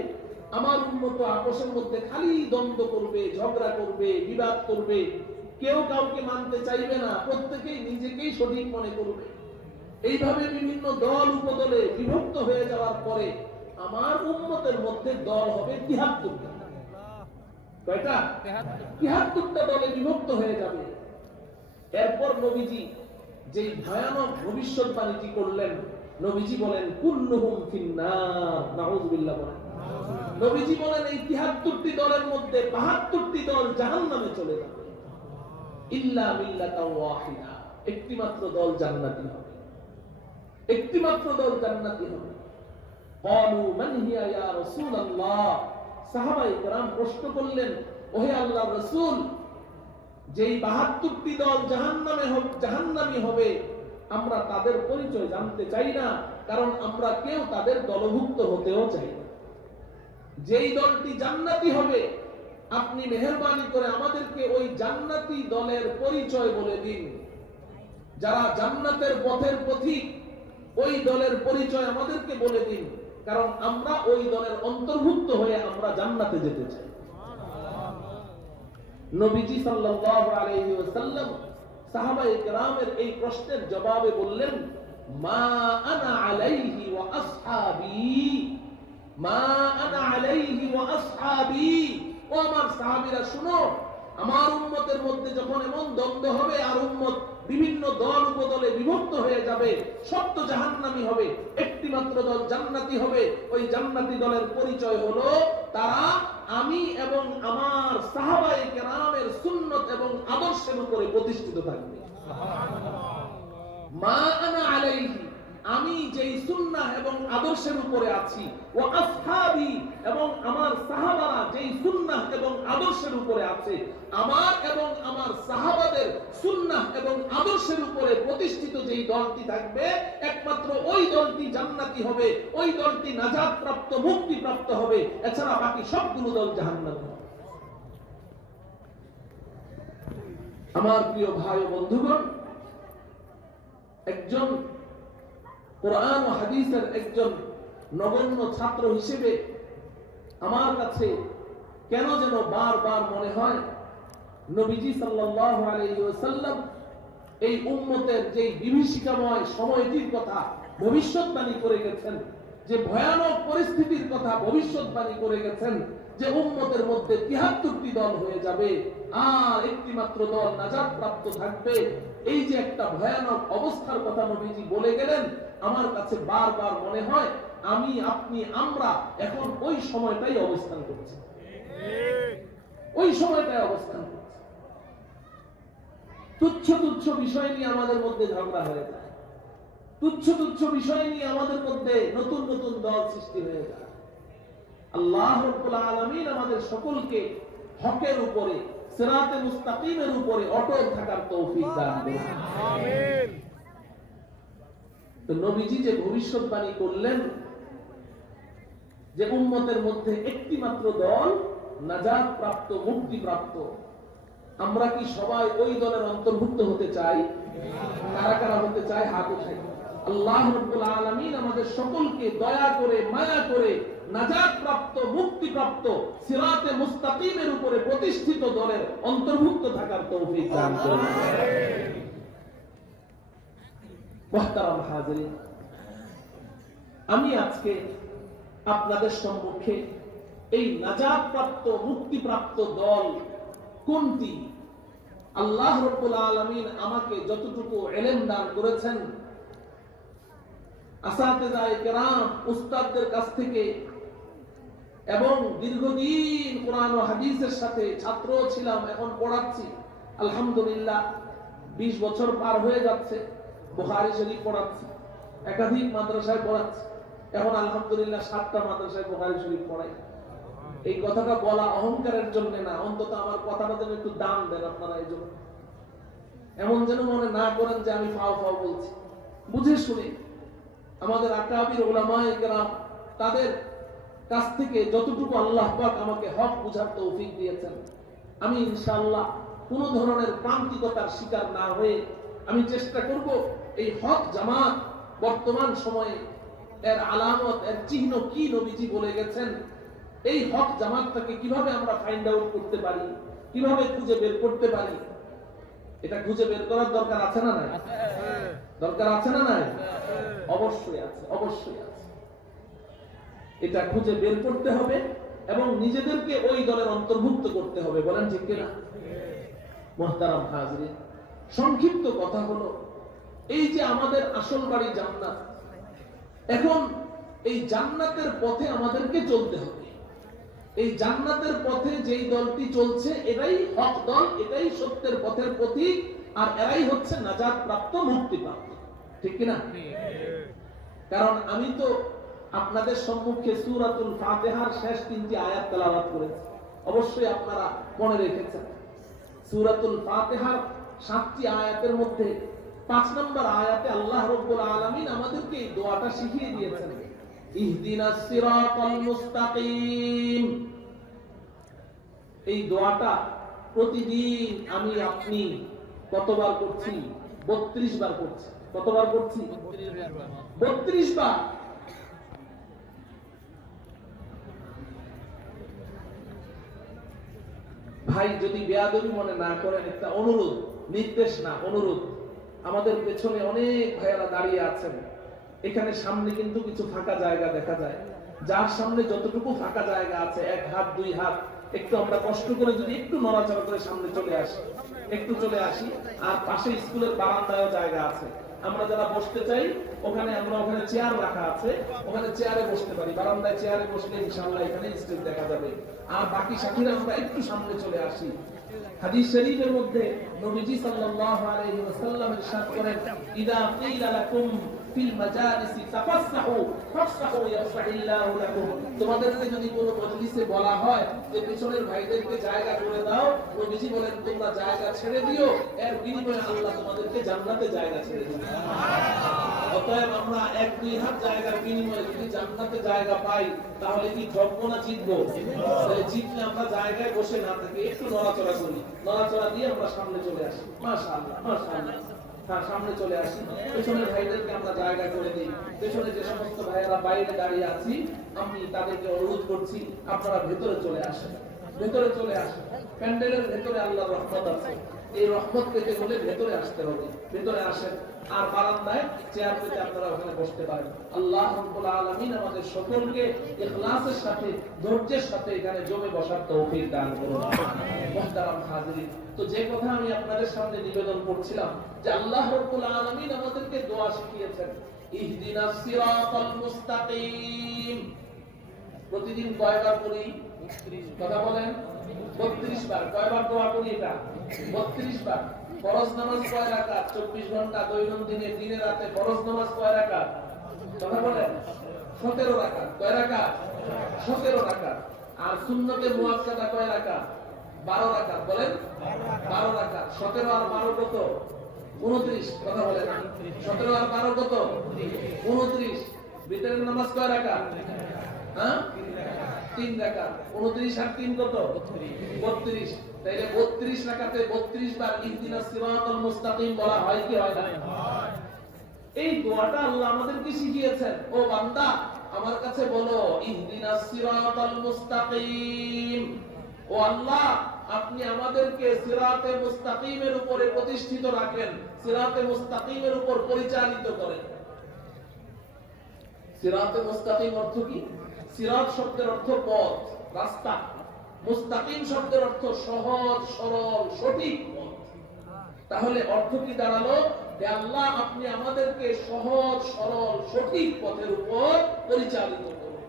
আমার উম্মত আপোষের মধ্যে খালি দ্বন্দ্ব করবে, ঝগড়া করবে, বিবাদ করবে, কেউ কাউকে মানতে চাইবে না, প্রত্যেকেই নিজেকেই সঠিক মনে করবে। এইভাবে বিভিন্ন দল উপদলে বিভক্ত হয়ে যাওয়ার পরে আমার উম্মতের মধ্যে দল হবে 73টা। কয়টা? 73টা দলে বিভক্ত হয়ে যাবে। এরপর নবীজি যেই ভয়ানক ভবিষ্যৎবাণীটি করলেন, নবীজি বলেন কুল্লুহুম ফিন্নার, নাউযুবিল্লাহ বলেন। নবীজি বলেন এই 73টি দলের মধ্যে 72টি দল জাহান্নামে চলে যাবে, ইল্লা মিল্লাতান ওয়াহিদা, একটি মাত্র দল জান্নাতি হবে, একটি মাত্র দল জান্নাতি হবে। ক্বালু মান হিয়া ইয়া রাসূলুল্লাহ, সাহাবায়ে কেরাম প্রশ্ন করলেন, ওহে আল্লাহর রাসূল, যেই 72টি দল জাহান্নামী হবে, আমরা তাদের পরিচয় জানতে চাই না, কারণ আমরা কেউ তাদের দলভুক্ত হতেও চাই না। যেই দলটি জান্নাতি হবে, আপনি মেহেরবানি করে আমাদেরকে ওই জান্নাতি দলের পরিচয় বলে দিন। যারা জান্নাতের পথের পথিক, ওই দলের পরিচয় আমাদেরকে বলে দিন, কারণ আমরা ওই দলের অন্তর্ভুক্ত হয়ে আমরা জান্নাতে যেতে চাই। নবীজি সাল্লাল্লাহু আলাইহি ওয়াসাল্লাম সাহাবায়ে কেরামের এই প্রশ্নের জবাবে বললেন, মা আনা আলাইহি ওয়া আসহাবি, মা আনা আলাইহি ওয়া আসহাবি। ও আমার সাহাবীরা শুনো, আমার উম্মতের মধ্যে যখন এমন দ্বন্দ্ব হবে আর উম্মত বিভিন্ন দল উপদলে বিভক্ত হয়ে যাবে, সব তো জাহান্নামী হবে, একটি মাত্র দল জান্নাতি হবে। ওই জান্নাতি দলের পরিচয় হলো তারা আমি এবং আমার সাহাবায়ে কেরামের সুন্নত এবং আদর্শের উপরে প্রতিষ্ঠিত থাকবে। মা আনা আলাইহি, আমি যেই সুন্নাহ এবং আদর্শের উপরে আছি, ওয়া আসহাবি, এবং আমার সাহাবারা যেই সুন্নাহ এবং আদর্শের উপরে আছে, আমার এবং আমার সাহাবাদের সুন্নাহ এবং আদর্শের উপরে প্রতিষ্ঠিত যেই দলটি থাকবে, একমাত্র ওই দলটি জান্নাতি হবে, ওই দলটি নাজাত প্রাপ্ত, মুক্তি প্রাপ্ত হবে। এছাড়া বাকি সবগুলো দল জাহান্নামী হবে। আমার প্রিয় ভাই ও বন্ধুগণ, একজন কোরআন ও হাদিসের একজন নগণ্য ছাত্র হিসেবে আমার কাছে কেন যেন বারবার মনে হয় নবীজি সাল্লাল্লাহু আলাইহি ওয়াসাল্লাম এই উম্মতের যে বিভীষিকাময় সময়টির কথা ভবিষ্যৎবাণী করে গেছেন, যে ভয়ানক পরিস্থিতির কথা ভবিষ্যৎবাণী করে গেছেন, যে উম্মতের মধ্যে ৭৩টি দল হয়ে যাবে আর একটি মাত্র দল নাজাত প্রাপ্ত থাকবে, এই যে একটা ভয়ানক অবস্থার কথা নবীজি বলে গেলেন, আমার কাছে বারবার মনে হয় আমি, আপনি, আমরা এখন ওই সময়টাই অবস্থান করছি, ওই সময়টাই অবস্থান করছি। তুচ্ছ তুচ্ছ বিষয় নিয়ে আমাদের মধ্যে ঝগড়া হয়ে যায়, তুচ্ছ তুচ্ছ বিষয় নিয়ে আমাদের মধ্যে নতুন নতুন দল সৃষ্টি হয়ে যায়। আল্লাহ রাব্বুল আলামিন আমাদের সকলকে হকের উপরে, সিরাতে মুস্তাকিমের উপরে অটল থাকার তৌফিক দান করুন। আমিন। তো নবীজি যে ভবিষ্যৎবাণী করলেন যে উম্মতের মধ্যে একটি মাত্র দল নাজাত প্রাপ্ত, মুক্তি প্রাপ্ত, আমরা কি সবাই ওই দলের অন্তর্ভুক্ত হতে চাই? কারা কারা হতে চায় হাত উঠাই। আল্লাহ রাব্বুল আলামিন আমাদের সকলকে দয়া করে, মায়া করে নাজাত প্রাপ্ত, মুক্তি প্রাপ্ত, সিরাতে মুস্তাকিমের উপরে প্রতিষ্ঠিত দলের অন্তর্ভুক্ত থাকার তৌফিক দান করুন। মুহতারাম হাজিরিন, আমি আজকে আপনাদের সম্মুখে এই নাজাত প্রাপ্ত, মুক্তি প্রাপ্ত দল কোনটি, আল্লাহ রাব্বুল আলামিন আমাকে যতটুকু ইলম দান করেছেন, আসাতিজায়ে কেরাম, উস্তাদদের কাছ থেকে, এবং দীর্ঘদিন কোরআন ও হাদিসের সাথে ছাত্র ছিলাম, এখন পড়াচ্ছি আলহামদুলিল্লাহ 20 বছর পার হয়ে যাচ্ছে। বুখারী শরীফ পড়াচ্ছি, একাধিক মাদ্রাসায় পড়াচ্ছি, এখন আলহামদুলিল্লাহ 7টা মাদ্রাসায় বুখারী শরীফ পড়াই। এই কথাটা বলা অহংকারের জন্য না, অন্তত আমার কথাটা যেন একটু দাম দেন আপনারা, এই জন্য এমন যেন মনে না করেন যে আমি ফাও ফাও বলছি। বুঝে শুনে আমাদের আকাবির উলামায়ে কেরাম, তাদের কাছ থেকে যতটুকু আল্লাহ পাক আমাকে হক বুঝার তৌফিক দিয়েছেন, আমি ইনশাআল্লাহ কোন ধরনের প্রান্তিকতার শিকার না হয়ে আমি চেষ্টা করব এই হক জামাত বর্তমান সময়ে এর আলামত, এর চিহ্ন কি নবীজি বলে গেছেন, এই হক জামাতটাকে কিভাবে আমরা ফাইন্ড আউট করতে পারি, কিভাবে খুঁজে বের করতে পারি, এটা খুঁজে বের করার দরকার আছে না নাই? দরকার আছে না নাই? অবশ্যই আছে, অবশ্যই আছে। এটা খুঁজে বের করতে হবে এবং নিজেদেরকে ওই দলের অন্তর্ভুক্ত করতে হবে। বলেন ঠিক কিনা? মুহতারাম হাজিরিন, সংক্ষিপ্ত কথা হলো এই যে আমাদের আসল বাড়ি জান্নাত, এখন এই জান্নাতের পথে আমাদেরকে চলতে হবে। এই জান্নাতের পথে যেই দলটি চলছে এটাই হক দল, এটাই সত্যের পথের প্রতীক, আর এরাই হচ্ছে নাজাত প্রাপ্ত, মুক্তি প্রাপ্ত। ঠিক কিনা? কারণ আমি তো আপনাদের সম্মুখে সূরাতুল ফাতিহার শেষ 3টি আয়াত তেলাওয়াত করেছি, অবশ্যই আপনারা মনে রেখেছেন। সূরাতুল ফাতিহার 7টি আয়াতের মধ্যে 5 নম্বর আয়াতে আল্লাহ রাব্বুল আলামিন আমাদেরকে এই দোয়াটা শিখিয়ে দিয়েছেন, ইহদিনাস সিরাতাল মুস্তাকিম। এই দোয়াটা প্রতিদিন আমি, আপনি কতবার করছি? 32 বার করছি। কতবার করছি? 32 বার। ভাই যদি বেয়াদবি মনে না করেন, একটা অনুরোধ, নির্দেশ না, অনুরোধ। আমাদের পেছনে অনেক ভাইয়েরা দাঁড়িয়ে আছেন, এখানে সামনে কিন্তু কিছু ফাঁকা জায়গা দেখা যায়, যার সামনে যতটুকু ফাঁকা জায়গা আছে, 1 হাত 2 হাত, একটু আমরা কষ্ট করে যদি একটু নড়াচড়া করে সামনে চলে আসি, একটু চলে আসি। আর পাশে স্কুলের বারান্দায়ও জায়গা আছে, আমরা যারা বসতে চাই ওখানে, আমরা ওখানে চেয়ার রাখা আছে, ওখানে চেয়ারে বসতে পারি। বারান্দায় চেয়ারে বসলে ইনশাআল্লাহ এখানে স্টেজ দেখা যাবে। আর বাকি সাথীরা আমরা একটু সামনে চলে আসি, হাদিস শরীফের মধ্যে নবীজি সাল্লাল্লাহু আলাইহি ওয়াসাল্লাম ইরশাদ করেন, ইদা কিলা লাকুম ফিল মাজালিসি তাফাসসাহু ফাফসাহু ইয়াফসাহিল্লাহু লাকুম। তোমাদেরকে যদি কোনো মজলিসে বলা হয় যে পিছনের ভাইদেরকে জায়গা করে দাও, নবীজি বলেন তোমরা জায়গা ছেড়ে দিও, এর বিনিময়ে আল্লাহ তোমাদেরকে জান্নাতে জায়গা ছেড়ে দিবেন। অতএব আমরা 1-2 হাত জায়গার বিনিময়ে যদি জান্নাতে জায়গা পাই, তাহলে কি ঠকবো না জিতবো? তাহলে জিতলে আমরা জায়গায় বসে না থেকে একটু নড়াচড়া করি, নড়াচড়া দিয়ে আমরা সামনে চলে আসি। মাশাআল্লাহ মাশাআল্লাহ, তার সামনে চলে আসি। পেছনের ভাইদেরকে আমরা জায়গা করে দিই। পেছনে যে সমস্ত ভাইয়েরা বাইরে দাঁড়িয়ে আছি, আমি তাদেরকে অনুরোধ করছি আপনারা ভেতরে চলে আসেন, ভেতরে চলে আসেন। প্যান্ডেলের ভেতরে আল্লাহর রহমত আছে, এই রহমত পেতে হলে ভেতরে আসতে হবে। ভেতরে আসেন, আর বারান্দায় চেয়ার পেতে আপনারা ওখানে বসতে পারেন। আল্লাহ রাব্বুল আলামিন আমাদের সকলকে ইখলাসের সাথে, ধৈর্যের সাথে এখানে জমে বসার তৌফিক দান করুন। মুহতারাম হাজিরিন, তো যে কথা আমি আপনাদের সামনে নিবেদন করছিলাম যে আল্লাহ রাব্বুল আলামিন আমাদেরকে দোয়া শিখিয়েছেন, ইহদিনাস সিরাতাল মুস্তাকিম। প্রতিদিন কয়বার পড়ি? কথা বলেন। 32 বার। কয়বার দোয়া করি এটা? 32 বার। ফরজ নামাজ কয় রাকাত? 24 ঘন্টা দৈনন্দিনে দিনে রাতে ফরজ নামাজ কয় রাকাত? কথা বলেন। 17 রাকাত। কয় রাকাত? 17 রাকাত। আর সুন্নতে মুআক্কাদা কয় রাকাত? 12 রাকাত। বলেন 12 রাকাত। 17 আর 12 কত? 29। কথা বলেন। 17 আর 12 কত? 29। বিতরের নামাজ কয় রাকাত? হ্যাঁ, 3 রাকাত। 29 আর 3 কত? 32। তাইলে 32 রাকাতে 32 বার ইহদিনাস সিরাতাল মুস্তাকিম বলা হয় কি হয় না? এই দোয়াটা আল্লাহ আমাদেরকে শিখিয়েছেন। ও বান্দা, আমার কাছে বলো ইহদিনাস সিরাতাল মুস্তাকিম। ও আল্লাহ, আপনি আমাদেরকে সিরাতে মুস্তাকিমের উপরে প্রতিষ্ঠিত রাখেন, সিরাতে মুস্তাকিমের উপর পরিচালিত করেন। সিরাতে মুস্তাকিম অর্থ কি? সিরাত শব্দের অর্থ পথ, রাস্তা। মুস্তাকিম শব্দের অর্থ সহজ, সরল, সঠিক পথ। তাহলে অর্থ কি দাঁড়ালো? যে আল্লাহ, আপনি আমাদেরকে সহজ, সরল, সঠিক পথের উপর পরিচালিত করুন।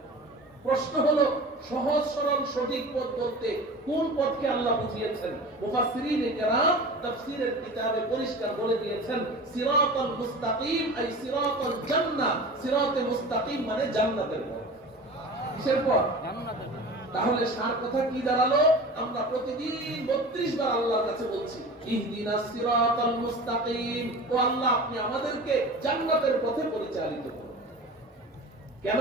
প্রশ্ন হলো, সহজ, সরল, সঠিক পথ বলতে কোন পথকে আল্লাহ বুঝিয়েছেন? মুফাসসিরিনে কেরাম তাফসীরের কিতাবে পরিষ্কার বলে দিয়েছেন, সিরাতাল মুস্তাকিম আই সিরাতাল জান্নাহ। সিরাতে মুস্তাকিম মানে জান্নাতের পথ। কিসের পথ? জান্নাতের পথ। তাহলে সার কথা কি দাঁড়ালো? আমরা প্রতিদিন 32 বার আল্লাহর কাছে বলছি, ইহদিনাস সিরাতাল মুস্তাকিম। ও আল্লাহ, আপনি আমাদেরকে জান্নাতের পথে পরিচালিত করুন। কেন?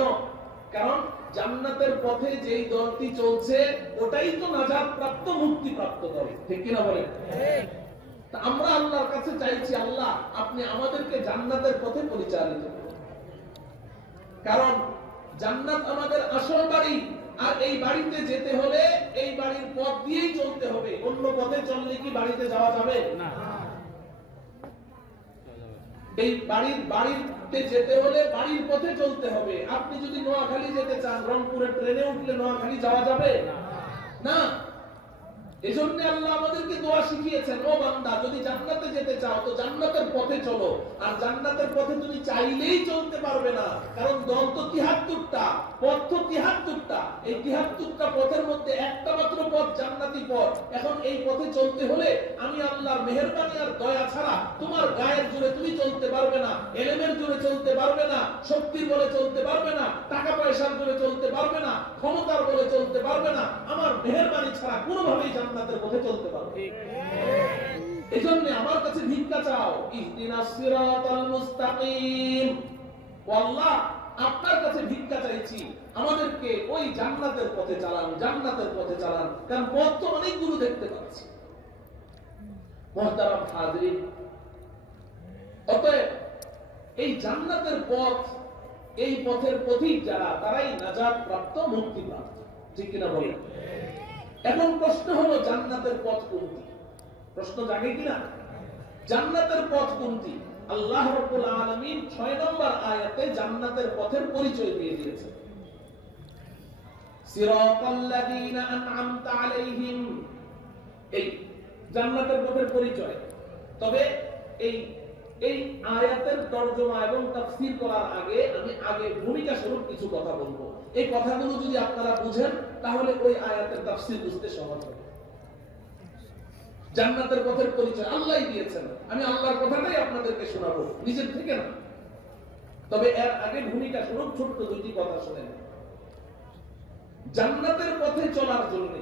কারণ জান্নাতের পথে যেই দলটি চলছে ওটাই তো নাজাত প্রাপ্ত, মুক্তি প্রাপ্ত দল। ঠিক কি না বলেন? ঠিক। তা আমরা আল্লাহর কাছে চাইছি, আল্লাহ, আপনি আমাদেরকে জান্নাতের পথে পরিচালিত করুন। কারণ জান্নাত আমাদের আসল বাড়ি, আর এই বাড়িতে যেতে হলে এই বাড়ির পথ দিয়েই চলতে হবে। অন্য পথে চললে কি বাড়িতে যাওয়া যাবে? না। এই বাড়িতে যেতে হলে বাড়ির পথে চলতে হবে। আপনি যদি নোয়াখালী যেতে চান, রংপুরের ট্রেনে উঠলে নোয়াখালী যাওয়া যাবে না। এজন্য আল্লাহ আমাদেরকে দোয়া শিখিয়েছেন, ও বান্দা, যদি জান্নাতে যেতে চাও তো জান্নাতের পথে চলো। আর জান্নাতের পথে তুমি চাইলেই চলতে পারবে না, কারণ দল তো ৭৩টা, পথ তো ৭৩টা। এই ৭৩টা পথের মধ্যে একটা মাত্র পথ জান্নাতি পথ। এখন এই পথে চলতে হলে আমি আল্লাহর মেহেরবানি আর দয়া ছাড়া তোমার গায়ের জোরে তুমি চলতে পারবে না, এলেমের জোরে চলতে পারবে না, শক্তির বলে চলতে পারবে না, টাকা পয়সার জোরে চলতে পারবে না, ক্ষমতার বলে চলতে পারবে না। আমার মেহেরবানি ছাড়া কোনোভাবেই জান্নাতের পথে চলতে পারবে। এজন্য আমার কাছে ভিক্ষা চাও, ইহদিনাস সিরাতাল মুস্তাকিম। আল্লাহ, আপনার কাছে ভিক্ষা চাইছি, আমাদেরকে ওই জান্নাতের পথে চালান, জান্নাতের পথে চালান। কারণ পথ তো অনেকগুলো দেখতে পাচ্ছি। মুহতারাম হাজিরিন, অতএব এই জান্নাতের পথ, এই পথের পথিক যারা, তারাই নাজাত প্রাপ্ত, মুক্তি প্রাপ্ত। ঠিক কিনা বলেন? এখন প্রশ্ন হলো, জান্নাতের পথ কোনটি? প্রশ্ন জাগে কিনা? জান্নাতের পথ কোনটি? আল্লাহ রাব্বুল আলামিন ৬ নম্বর আয়াতে জান্নাতের পথের পরিচয় দিয়ে দিয়েছেন। সিরাতাল্লাযীনা আন'আমতা আলাইহিম, এই জান্নাতের পথের পরিচয়। তবে এই আয়াতের তরজমা এবং তাফসীর করার আগে আমি ভূমিকা স্বরূপ কিছু কথা বলবো। এই কথাগুলো যদি আপনারা বুঝেন তাহলে ওই আয়াতের তাফসীর বুঝতে সহজ হবে। জান্নাতের পথের পরিচয় আল্লাহই দিয়েছেন। আমি আল্লাহর কথাটাই আপনাদেরকে শোনাবো, নিজের থেকে না। তবে এর আগে ভূমিকা স্বরূপ ছোট্ট দুটি কথা শুনেন। জান্নাতের পথে চলার জন্য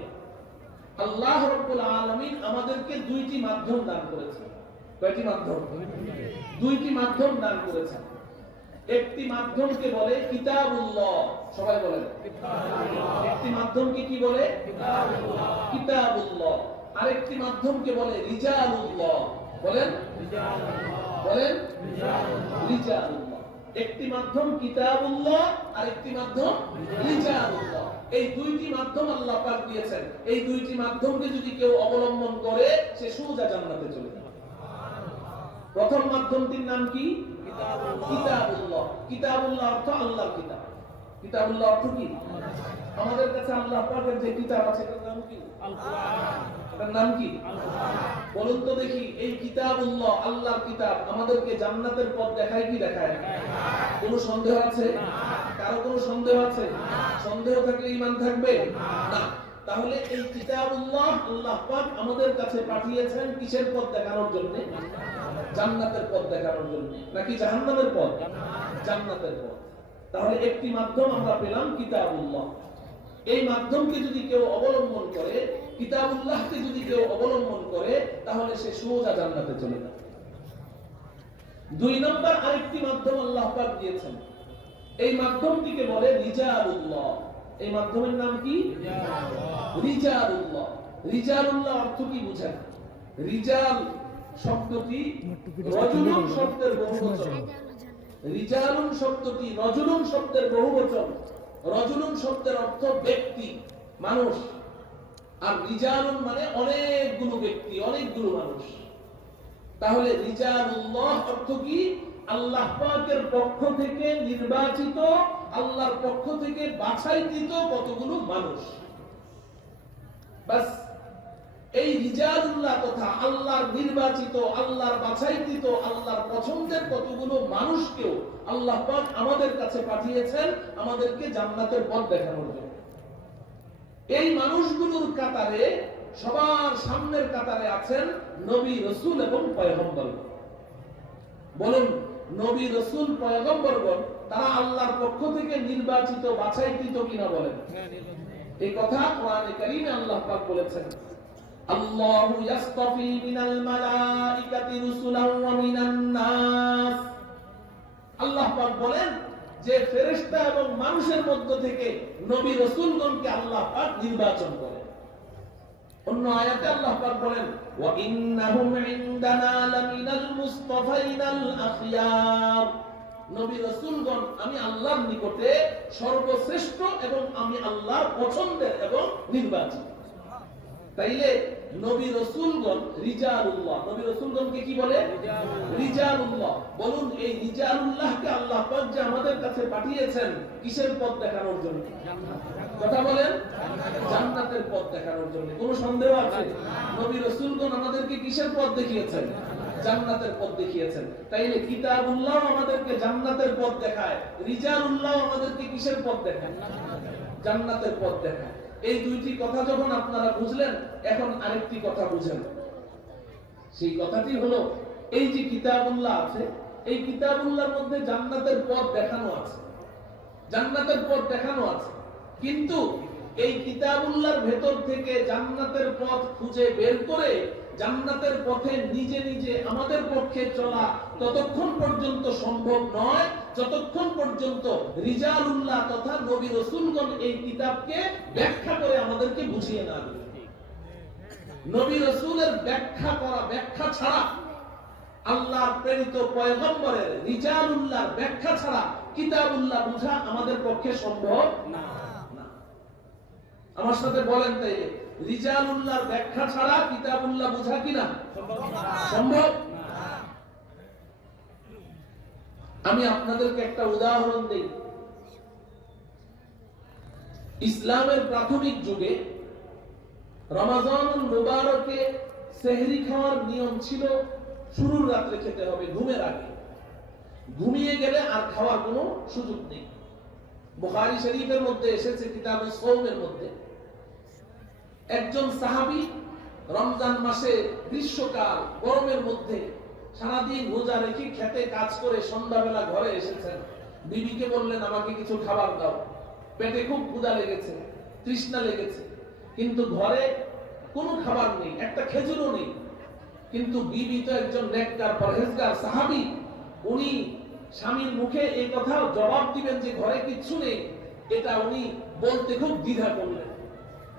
আল্লাহ রাব্বুল আলামিন আমাদেরকে দুইটি মাধ্যম দান করেছেন। কয়টি মাধ্যম? দুইটি মাধ্যম দান করেছেন। একটি মাধ্যমকে বলে কিতাবুল্লাহ, সবাই বলেন একটি মাধ্যমকে কি বলে? কিতাবুল্লাহ। আরেকটি মাধ্যমকে বলে রিজালুল্লাহ। বলেন বলেন রিজালুল্লাহ। একটি মাধ্যম কিতাবুল্লাহ, আরেকটি মাধ্যম রিজালুল্লাহ। এই দুইটি মাধ্যম আল্লাহ পাক দিয়েছেন। এই দুইটি মাধ্যমকে যদি কেউ অবলম্বন করে সে সোজা জান্নাতে চলে যাবে। প্রথম মাধ্যমটির নাম কি? কিতাবুল্লাহ। কিতাবুল্লাহ অর্থ আল্লাহর কিতাব। কিতাবুল্লাহ অর্থ কি? আমাদের কাছে আল্লাহ পাকের যে কিতাব আছে এটার নাম কি? আল কোরআন। এটার নাম কি? বলুন তো দেখি, এই কিতাবুল্লাহ আল্লাহর কিতাব আমাদেরকে জান্নাতের পথ দেখায় কি দেখায়? কোনো সন্দেহ আছে? কারো কোনো সন্দেহ আছে? সন্দেহ থাকলে ঈমান থাকবে না। তাহলে এই কিতাবুল্লাহ আল্লাহ পাক আমাদের কাছে পাঠিয়েছেন কিসের পথ দেখানোর জন্য? জান্নাতের পথ দেখানোর জন্য, নাকি জাহান্নামের পথ? জান্নাতের পথ। তাহলে একটি মাধ্যম আমরা পেলাম কিতাবুল্লাহ। এই মাধ্যমকে যদি কেউ অবলম্বন করে, কিতাবুল্লাহকে যদি কেউ অবলম্বন করে, তাহলে সে সোজা জান্নাতে চলে যাবে। দুই নম্বর আরেকটি মাধ্যম আল্লাহ পাক দিয়েছেন। এই মাধ্যমটিকে বলে রিজালুল্লাহ। এই মাধ্যমের নাম কি? রিজালুল্লাহ। রিজালুল্লাহ অর্থ কি বুঝেন? রিজাল শব্দটি রজুলুন শব্দের বহুবচন। রিজালুন শব্দটি রজুলুন শব্দের বহুবচন। রজুলুন শব্দের অর্থ ব্যক্তি, মানুষ। আর রিজালুন মানে অনেকগুলো ব্যক্তি, অনেকগুলো মানুষ। তাহলে রিজালুল্লাহ অর্থ কি? আল্লাহ পাকের পক্ষ থেকে নির্বাচিত, আল্লাহর পক্ষ থেকে বাছাইকৃত কতগুলো মানুষ। বাস এই রিজালুল্লাহ তথা আল্লাহর নির্বাচিত, আল্লাহর বাছাইকৃত, আল্লাহর পছন্দের কতগুলো মানুষকেও আল্লাহ পাক আমাদের কাছে পাঠিয়েছেন আমাদেরকে জান্নাতের পথ দেখানোর জন্য। এই মানুষগুলোর কাতারে সবার সামনের কাতারে আছেন নবী, রাসূল এবং পয়গম্বর। বলুন, নবী, রাসূল, পয়গম্বরগণ তারা আল্লাহর পক্ষ থেকে নির্বাচিত, বাছাইকৃত কিনা বলেন? এই কথা কোরআনে কারীমে আল্লাহ পাক বলেছেন, আল্লাহু ইয়াসতাফি মিনাল মালাইকাতি রুসুলান ওয়া মিনান নাস। আল্লাহ পাক বলেন যে ফেরেশতা এবং মানুষের মধ্য থেকে নবী, রাসূলগণকে আল্লাহ পাক নির্বাচন করেন। অন্য আয়াতে আল্লাহ পাক বলেন, ওয়া ইন্নাহুম ইনদানা লামিনাল মুস্তাফাইনাল আখিয়ার। নবী, রাসূলগণ আমি আল্লাহর নিকটে সর্বশ্রেষ্ঠ এবং আমি আল্লাহর পছন্দের এবং নির্বাচিত। তাইলে নবী, রাসূলগণ রিজালুল্লাহ। নবী, রাসূলগণকে কি বলে? রিজালুল্লাহ। বলুন, এই রিজালুল্লাহকে আল্লাহ পাক যে আমাদের কাছে পাঠিয়েছেন কিসের পথ দেখানোর জন্য? কথা বলেন, জান্নাতের পথ দেখানোর জন্য। কোনো সন্দেহ আছে? নবী, রাসূলগণ আমাদেরকে কিসের পথ দেখিয়েছেন? জান্নাতের পথ দেখিয়েছেন। তাইলে কিতাবুল্লাহ আমাদেরকে জান্নাতের পথ দেখায়, রিজালুল্লাহ আমাদেরকে কিসের পথ দেখায়? জান্নাতের পথ দেখায়। এই দুইটি কথা যখন আপনারা বুঝলেন, এখন আরেকটি কথা বুঝেন। সেই কথাটি হলো, এই যে কিতাবুল্লাহ আছে, এই কিতাবুল্লাহর মধ্যে জান্নাতের পথ দেখানো আছে, জান্নাতের পথ দেখানো আছে। কিন্তু এই কিতাবুল্লাহর ভেতর থেকে জান্নাতের পথ খুঁজে বের করে জান্নাতের পথে নিজে নিজে আমাদের পক্ষে চলা ততক্ষণ পর্যন্ত সম্ভব নয়, যতক্ষণ পর্যন্ত রিজালুল্লাহ তথা নবী, রাসূলগণ এই কিতাবকে ব্যাখ্যা করে আমাদেরকে বুঝিয়ে না দেবে। নবী, রাসূলের ব্যাখ্যা করা, ব্যাখ্যা ছাড়া, আল্লাহর প্রেরিত পয়গম্বরের রিজালুল্লাহর ব্যাখ্যা ছাড়া কিতাবুল্লাহ বুঝা আমাদের পক্ষে সম্ভব না। আমার সাথে বলেন, তাইলে রিজালুল্লাহর ব্যাখ্যা ছাড়া কিতাবুল্লাহ বুঝা কিনা সম্ভব? আমি আপনাদেরকে একটা উদাহরণ দেই। ইসলামের প্রাথমিক যুগে রমাজানুল মুবারকে সেহরি খাওয়ার নিয়ম ছিল শুরুর রাত্রে খেতে হবে, ঘুমের আগে। ঘুমিয়ে গেলে আর খাওয়ার কোনো সুযোগ নেই। বুখারী শরীফের মধ্যে এসেছে, কিতাবুস সাওমের মধ্যে, একজন সাহাবী রমজান মাসে গ্রীষ্মকাল গরমের মধ্যে সারাদিন রোজা রেখে খেতে কাজ করে সন্ধ্যাবেলা ঘরে এসেছেন, বিবিকে বললেন আমাকে কিছু খাবার দাও, পেটে খুব ক্ষুধা লেগেছে, তৃষ্ণা লেগেছে, কিন্তু ঘরে কোনো খাবার নেই, একটা খেজুরও নেই। কিন্তু বিবি তো একজন নেককার পরহেজগার সাহাবী, উনি স্বামীর মুখে এই কথা জবাব দিবেন যে ঘরে কিচ্ছু নেই, এটা উনি বলতে খুব দ্বিধা করলেন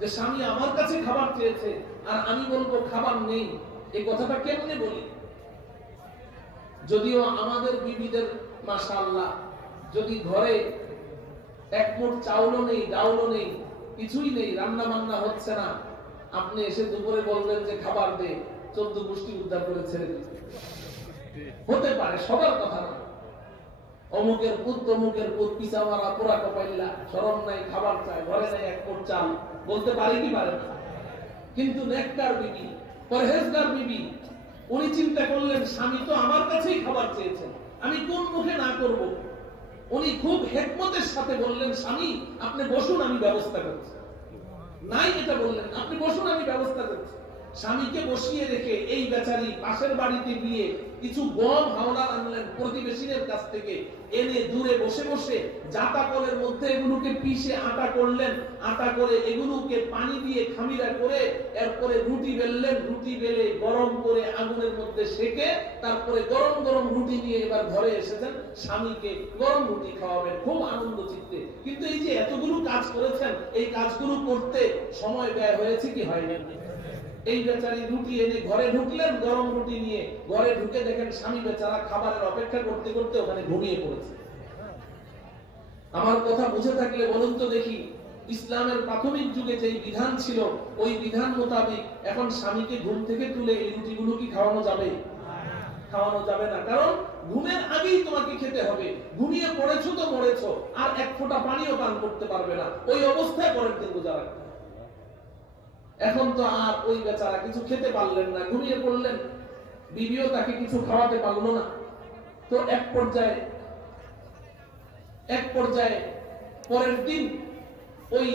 যে স্বামী আমার কাছে খাবার চেয়েছে আর আমি বলবো খাবার নেই, এই কথাটা কেমনে বলি। যদিও আমাদের বিবিদের মাশাআল্লাহ যদি ঘরে এক মুঠ চাউলও নেই, ডাউলও নেই, কিছুই নেই, রান্না বান্না হচ্ছে না, আপনি এসে দুপুরে বলবেন যে খাবার দে, 14 গোষ্ঠী উদ্ধার করে ছেড়ে দিতে হতে পারে, সবার কথা না। অমুকের পুত তমুকের পুত পিছা মারা পোড়া কপাইল্লা, শরম নাই, খাবার চায়, ঘরে নাই এক মুঠ চাল, বলতে পারে কি পারে না। কিন্তু নেককার বিবি, পরহেজগার বিবি, উনি চিন্তা করলেন স্বামী তো আমার কাছেই খাবার চেয়েছেন, আমি কোন মুখে না করব। উনি খুব হিকমতের সাথে বললেন স্বামী আপনি বসুন আমি ব্যবস্থা করছি, নাই এটা বললেন, আপনি বসুন আমি ব্যবস্থা করছি। স্বামীকে বসিয়ে রেখে এই বেচারি পাশের বাড়িতে গিয়ে কিছু গম হাওলা আনলেন প্রতিবেশীদের কাছ থেকে, এনে দূরে বসে বসে জাতা কলের মধ্যে এগুলোকে পিষে আটা করলেন, আটা করে এগুলোকে পানি দিয়ে খামিরা করে এরপরে রুটি বেললেন, রুটি বেলে গরম করে আগুনের মধ্যে সেকে তারপরে গরম গরম রুটি নিয়ে এবার ঘরে এসেছেন, স্বামীকে গরম রুটি খাওয়াবেন খুব আনন্দ চিত্তে। কিন্তু এই যে এতগুলো কাজ করেছেন, এই কাজগুলো করতে সময় ব্যয় হয়েছে কি হয়নি? এই বেচারি রুটি এনে ঘরে ঢুকলেন গরম রুটি নিয়ে, ঘরে ঢুকে দেখেন স্বামী বেচারা খাবারের অপেক্ষা করতে করতে ওখানে ঘুমিয়ে পড়েছে। আমার কথা বুঝে থাকলে বলুন তো দেখি, ইসলামের প্রাথমিক যুগে যে বিধান ছিল ওই বিধান মোতাবেক এখন স্বামীকে ঘুম থেকে তুলে এই রুটিগুলো কি খাওয়ানো যাবে? খাওয়ানো যাবে না, কারণ ঘুমের আগেই তোমাকে খেতে হবে। ঘুমিয়ে পড়েছো তো মরেছো, আর এক ফোঁটা পানিও পান করতে পারবে না, ওই অবস্থায় পরের দিন রোজা রাখতে। এখন তো আর ওই বেচারা কিছু খেতে পারলেন না, ঘুমিয়ে পড়লেন, বিবিও তাকে কিছু খাওয়াতে পারলো না। তো এক পর্যায়ে পরের দিন ওই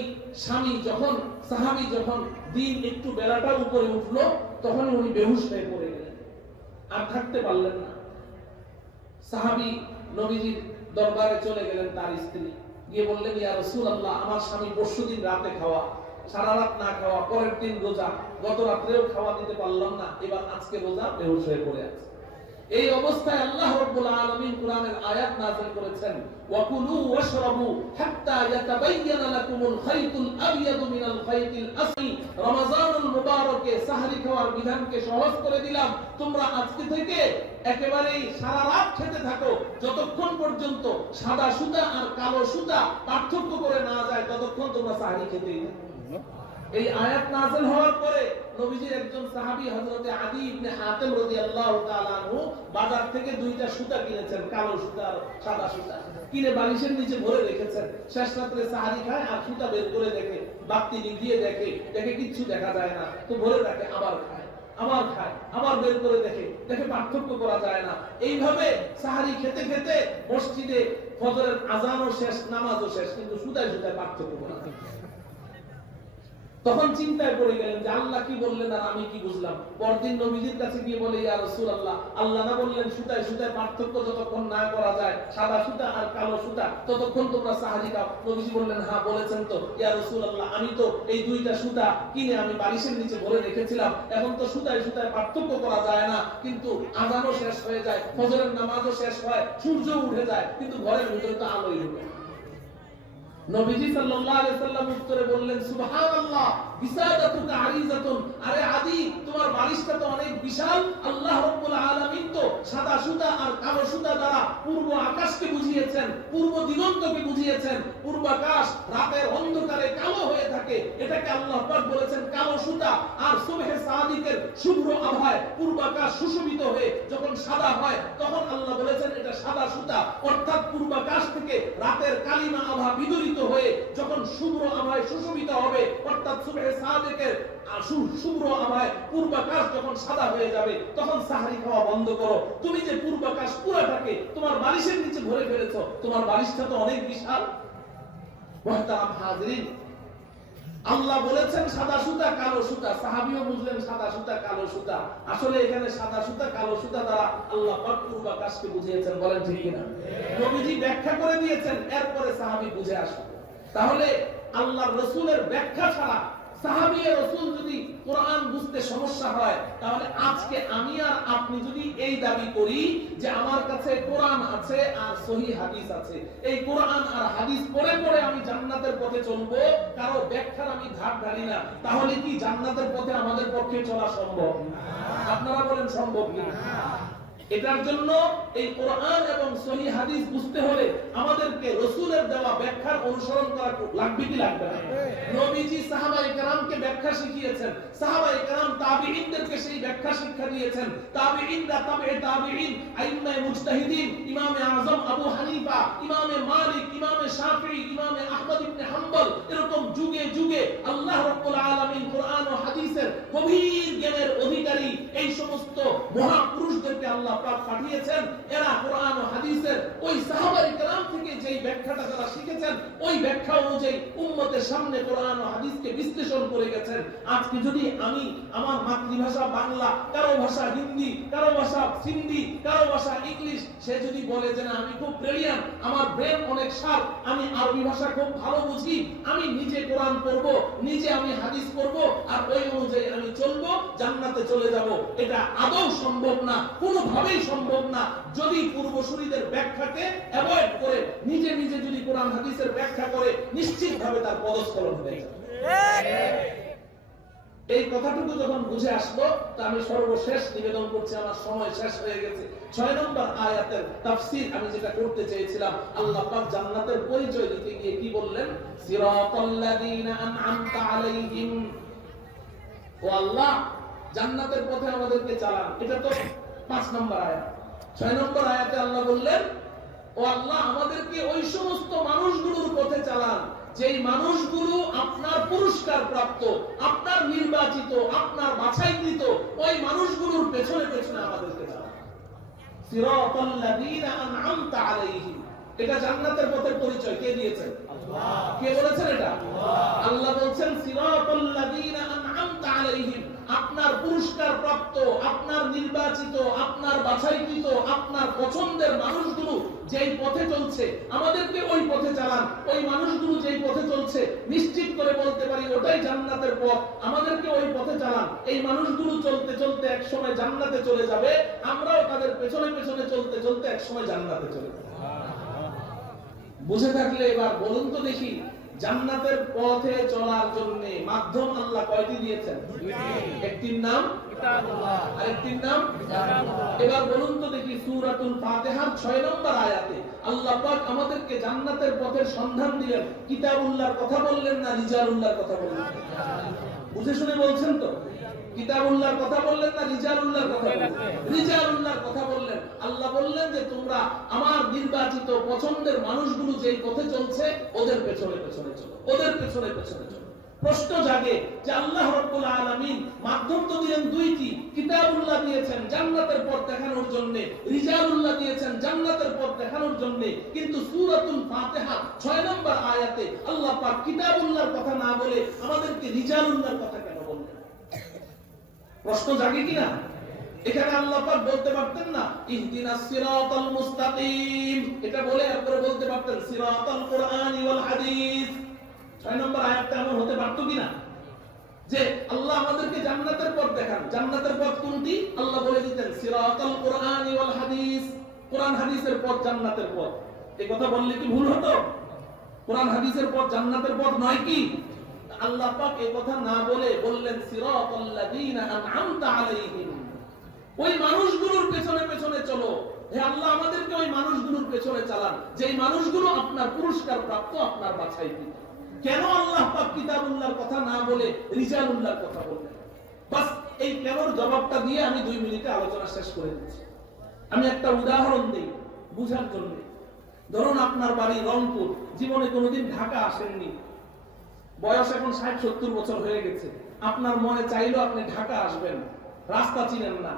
স্বামী যখন সাহাবী যখন দিন একটু বেলাটা উপরে উঠলো তখন উনি বেহুশ হয়ে পড়ে গেলেন, আর থাকতে পারলেন না। সাহাবী নবীজির দরবারে চলে গেলেন, তার স্ত্রী গিয়ে বললেন ইয়া রাসূলুল্লাহ আমার স্বামী পরশুদিন রাতে খাওয়া, সারা রাত না খাওয়া, পরের দিন রোজা, গত রাত্রেও খাওয়া দিতে পারলাম না, এবার আজকে রোজা, বেহুশ হয়ে পড়ে আছে। এই অবস্থায় আল্লাহ রাব্বুল আলামিন কোরআনের আয়াত নাযিল করেছেন ওয়াকুলু ওয়াশরাবু হাত্তা ইয়াতাবায়্যানা লাকুমুল খায়তুল আবয়াদু মিনাল খায়তিল আসফি। রমজানুল মুবারকে সাহরি খাওয়ার বিধানকে সহজ করে দিলাম, তোমরা আজকে থেকে একেবারেই সারা রাত খেতে থাকো, যতক্ষণ পর্যন্ত সাদা সুতা আর কালো সুতা পার্থক্য করে না যায় ততক্ষণ তোমরা সাহরি খেতেই থাকো। এই আয়াত নাযিল হওয়ার পরে নবীজির একজন সাহাবী হযরত আদি ইবনে হাতিম রাদিয়াল্লাহু তাআলা আনহু বাজার থেকে দুইটা সুতা কিনেছেন, কালো সুতা আর সাদা সুতা, কিনে বালিশের নিচে ভরে রেখেছেন। শেষ রাতে সাহরি খায় আর সুতা বের করে দেখে, বাতি নিভিয়ে দেখে কিচ্ছু দেখা যায় না, তো ভরে রাখে, আবার খায়, আবার বের করে দেখে পার্থক্য করা যায় না। এইভাবে সাহরি খেতে খেতে মসজিদে ফজরের আযানও শেষ, নামাজও শেষ, কিন্তু সুতায় সুতায় পার্থক্য করা যায়। তখন চিন্তায় পড়ে গেলেন যে আল্লাহ কি বললেন আর আমি কি বুঝলাম। পরদিন নবীজির কাছে গিয়ে বলে ইয়া রাসূলুল্লাহ, আল্লাহ না বললেন সুতায় সুতায় পার্থক্য যতক্ষণ না করা যায়, সাদা সুতা আর কালো সুতা, ততক্ষণ তোমরা সাহারি খাও। নবীজি বললেন হ্যাঁ বলেছেন তো ইয়া রাসূলুল্লাহ, আমি তো এই দুইটা সুতা কিনে আমি বালিশের নিচে ভরে রেখেছিলাম, এখন তো সুতায় সুতায় পার্থক্য করা যায় না, কিন্তু আযানও শেষ হয়ে যায়, ফজরের নামাজও শেষ হয়, সূর্য উঠে যায়, কিন্তু ঘরের ভিতরে তো আলোই ঢোকে। নবীজি সাল্লাল্লাহু আলাইহি সাল্লাম উত্তরে বললেন সুবহানাল্লাহ বিসাদাতুকা আরিজাতুন, আরে আদি তোমার বালিশটা তো অনেক বিশাল, আল্লাহ রাব্বুল আলামিন তো সাদা সুতা আর কালো সুতা দ্বারা পূর্ব আকাশকে বুঝিয়েছেন, পূর্ব দিগন্তকে বুঝিয়েছেন। পূর্ব আকাশ রাতের অন্ধকারে কালো হয়ে থাকে, এটাকে আল্লাহ পাক বলেছেন কালো সুতা। আর সুবহে সাদিকের শুভ্র আভায় পূর্ব আকাশ সুশোভিত হয়ে যখন সাদা হয় তখন আল্লাহ বলেছেন এটা সাদা সুতা। অর্থাৎ পূর্ব আকাশ থেকে রাতের কালিমা আভা বিদরিত হয়ে যখন শুভ্র আভায় সুশোভিত হবে, অর্থাৎ সুবহে সাদিকের শুভ্র আভায় পূর্বাকাশ যখন সাদা হয়ে যাবে তখন সাহরি খাওয়া বন্ধ করো। তুমি যে পূর্বাকাশ পুরাটাকে তোমার বালিশের নিচে ভরে ফেলেছো, তোমার বালিশটা তো অনেক বিশাল। মুহতারাম হাজিরিন, আল্লাহ বলেছেন সাদা সুতা কালো সুতা, সাহাবীও বুঝলেন সাদা সুতা কালো সুতা। আসলে এখানে সাদা সুতা কালো সুতা দ্বারা আল্লাহ পাক পূর্বাকাশকে বুঝিয়েছেন, বলেন ঠিক কিনা? নবীজি ব্যাখ্যা করে দিয়েছেন, এরপরে সাহাবী বুঝে আসবে। তাহলে আল্লাহর রাসূলের ব্যাখ্যা ছাড়া সাহাবী রাসূল যদি কোরআন বুঝতে সমস্যা হয়, তাহলে আজকে আমি আর আপনি যদি এই দাবি করি যে আমার কাছে কোরআন আছে আর সহিহ হাদিস আছে, এই কোরআন আর হাদিস পড়ে পড়ে আমি জান্নাতের পথে চলবো, কারো ব্যাখ্যার আমি ধার ধারি না, তাহলে কি জান্নাতের পথে আমাদের পক্ষে চলা সম্ভব? আপনারা বলেন সম্ভব কি? এটার জন্য এই কোরআন এবং সহিহ হাদিস বুঝতে হলে আমাদেরকে রাসূলের দেওয়া ব্যাখ্যার অনুসরণ করা লাগবে কি লাগবে না? নবীজি সাহাবায়ে কেরামকে ব্যাখ্যা শিখিয়েছেন, সাহাবায়ে কেরাম তাবিঈনদেরকে সেই ব্যাখ্যা শিক্ষা দিয়েছেন, তাবিঈনরা তাবিঈ তাবিঈন, আইম্মায়ে মুজতাহিদিন, ইমামে আযম আবু হানিফা, ইমামে মালিক, ইমামে শাফিঈ, ইমামে আহমদ ইবনে হাম্বল, এরকম যুগে যুগে আল্লাহ রাব্বুল আলামিন কোরআন ও হাদিসের গভীর জ্ঞানের অধিকারী এই সমস্ত মহাপুরুষদেরকে আল্লাহ পাক পাঠিয়েছেন। এরা কোরআন ও হাদিসের ওই সাহাবায়ে কেরাম থেকে যেই ব্যাখ্যাটা তারা শিখেছেন, ওই ব্যাখ্যা অনুযায়ী উম্মতের সামনে কোরআন ও হাদিসকে বিশ্লেষণ করে গেছেন। আজকে যদি আমি আমার মাতৃভাষা বাংলা, কারো ভাষা হিন্দি, কারো ভাষা সিন্ধি, কারো ভাষা ইংলিশ, সে যদি বলে যে না আমি খুব ব্রিলিয়ান্ট, আমার ব্রেন অনেক শার্প, আমি আরবি ভাষা খুব ভালো বুঝি, আমি নিজে কোরআন পড়বো, নিজে আমি হাদিস পড়বো, আর ওই অনুযায়ী আমি চলবো, জান্নাতে চলে যাব, এটা আদৌ সম্ভব না, কোনোভাবেই সম্ভব না। যদি পূর্বসূরীদের ব্যাখ্যাকে অ্যাভয়েড করে নিজে নিজে যদি কোরআন হাদিসের ব্যাখ্যা করে, নিশ্চিতভাবে তার পদস্খলন হয়ে যাবে। এই কথাটুকু যখন বুঝে আসলো, তা আমি সর্বশেষ নিবেদন করছি, আমার সময় শেষ হয়ে গেছে। 6 নম্বর আয়াতের তাফসীর আমি যেটা করতে চেয়েছিলাম, আল্লাহ পাক জান্নাতের পরিচয় দিতে গিয়ে কি বললেন? সিরাতাল্লাযীনা আন'আমতা আলাইহিম। ও আল্লাহ, জান্নাতের পথে আমাদেরকে চালান। এটা তো 5 নম্বর আয়াত। 6 নম্বর আয়াতে আল্লাহ বললেন, ও আল্লাহ আমাদেরকে ওই সমস্ত মানুষগুলোর পথে চালান যেই মানুষগুলো আপনার পুরস্কার প্রাপ্ত, আপনার নির্বাচিত, আপনার বাছাইকৃত, ওই মানুষগুলোর পেছনে পেছনে আমাদেরকে চালান। সিরাতাল্লাযীনা আন'আমতা আলাইহিম, এটা জান্নাতের পথের পরিচয় কে দিয়েছেন? আল্লাহ। কে বলেছেন এটা? আল্লাহ। আল্লাহ বলেন সিরাতাল্লাযীনা আন'আমতা আলাইহিম, আপনার পুরস্কার প্রাপ্ত, আপনার নির্বাচিত, আপনার বাছাইকৃত, আপনার পছন্দের মানুষগুলো যেই পথে চলছে, আমাদেরকে ওই পথে চালান। ওই মানুষগুলো যেই পথে চলছে, নিশ্চিত করে বলতে পারি ওটাই জান্নাতের পথ, আমাদেরকে ওই পথে চালান। এই মানুষগুলো চলতে চলতে এক সময় জান্নাতে চলে যাবে, আমরাও তাদের পেছনে পেছনে চলতে চলতে এক সময় জান্নাতে চলে যাব। বুঝে থাকলে এবার বলুন তো দেখি, জান্নাতের পথে চলার জন্য মাধ্যম আল্লাহ কয়টি দিয়েছেন? একটির নাম কিতাবুল্লাহ, আরেকটির নাম কিতাবুল্লাহ। এবার বলুন তো দেখি, সূরাতুল ফাতিহার 6 নম্বর আয়াতে আল্লাহ পাক আমাদেরকে জান্নাতের পথের সন্ধান দিলেন, কিতাবুল্লাহর কথা বললেন না রিজালুল্লাহর কথা বললেন? বুঝে শুনে বলছেন তো? কিতাবুল্লাহর কথা বললেন না রিজালুল্লাহর কথা বললেন? রিজালুল্লাহর কথা বললেন। আল্লাহ বললেন যে তোমরা আমার নির্বাচিত পছন্দের মানুষগুলো যেই পথে চলছে, ওদের পেছনে পেছনে চলো, ওদের পেছনে পেছনে চলো। প্রশ্ন জাগে যে আল্লাহ রাব্বুল আলামিন মাধ্যম তো দিলেন দুইটি, কিতাবুল্লাহ দিয়েছেন জান্নাতের পথ দেখানোর জন্য, রিজালুল্লাহ দিয়েছেন জান্নাতের পথ দেখানোর জন্য, কিন্তু সূরাতুল ফাতিহা 6 নম্বর আয়াতে আল্লাহ পাক কিতাবুল্লাহর কথা না বলে আমাদেরকে রিজালুল্লাহর কথা কেন বললেন? প্রশ্ন জাগে কিনা? এখানে আল্লাহ পাক বলতে পারতেন না ইহদিনাস সিরাতাল মুস্তাকিম, এটা বলে এরপরে বলতে পারতেন সিরাতাল কুরআনি ওয়াল হাদিস। 6 নম্বর আয়াতটা এমন হতে পারতো কিনা যে আল্লাহ আমাদেরকে জান্নাতের পথ দেখান, জান্নাতের পথ কোনটি আল্লাহ বলে দিতেন সিরাতাল কুরআনি ওয়াল হাদিস, কোরআন হাদিসের পথ জান্নাতের পথ। এই কথা বললে কি ভুল হতো? কোরআন হাদিসের পথ জান্নাতের পথ নয় কি? আল্লাহ পাক এই কথা না বলে বললেন সিরাতাল্লাযীনা আন'আমতা আলাইহিম, ওই মানুষগুলোর পেছনে পেছনে চলো। হে আল্লাহ আমাদেরকে ওই মানুষগুলোর পেছনে চালান যেই মানুষগুলো আপনার পুরস্কার প্রাপ্ত, আপনার বাছাইকৃত। কেন আল্লাহ পাক কিতাবুল্লাহর কথা না বলে রিজালুল্লাহর কথা বললেন? বাস এই কেনর জবাবটা দিয়ে আমি 2 মিনিটে আলোচনা শেষ করে দিচ্ছি। আমি একটা উদাহরণ দেই বুঝার জন্য। ধরুন আপনার বাড়ি রংপুর, জীবনে কোনোদিন ঢাকা আসেননি, বয়স এখন 60-70 বছর হয়ে গেছে, আপনার মনে চাইলো আপনি ঢাকা আসবেন, রাস্তা চিনেন না,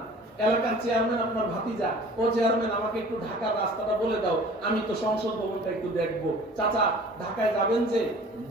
এলাকার চেয়ারম্যান আপনার ভাতিজা, ও চেয়ারম্যান আমাকে একটু ঢাকার রাস্তাটা বলে দাও, আমি তো সংসদ ভবনটা একটু দেখবো। চাচা ঢাকায় যাবেন যে?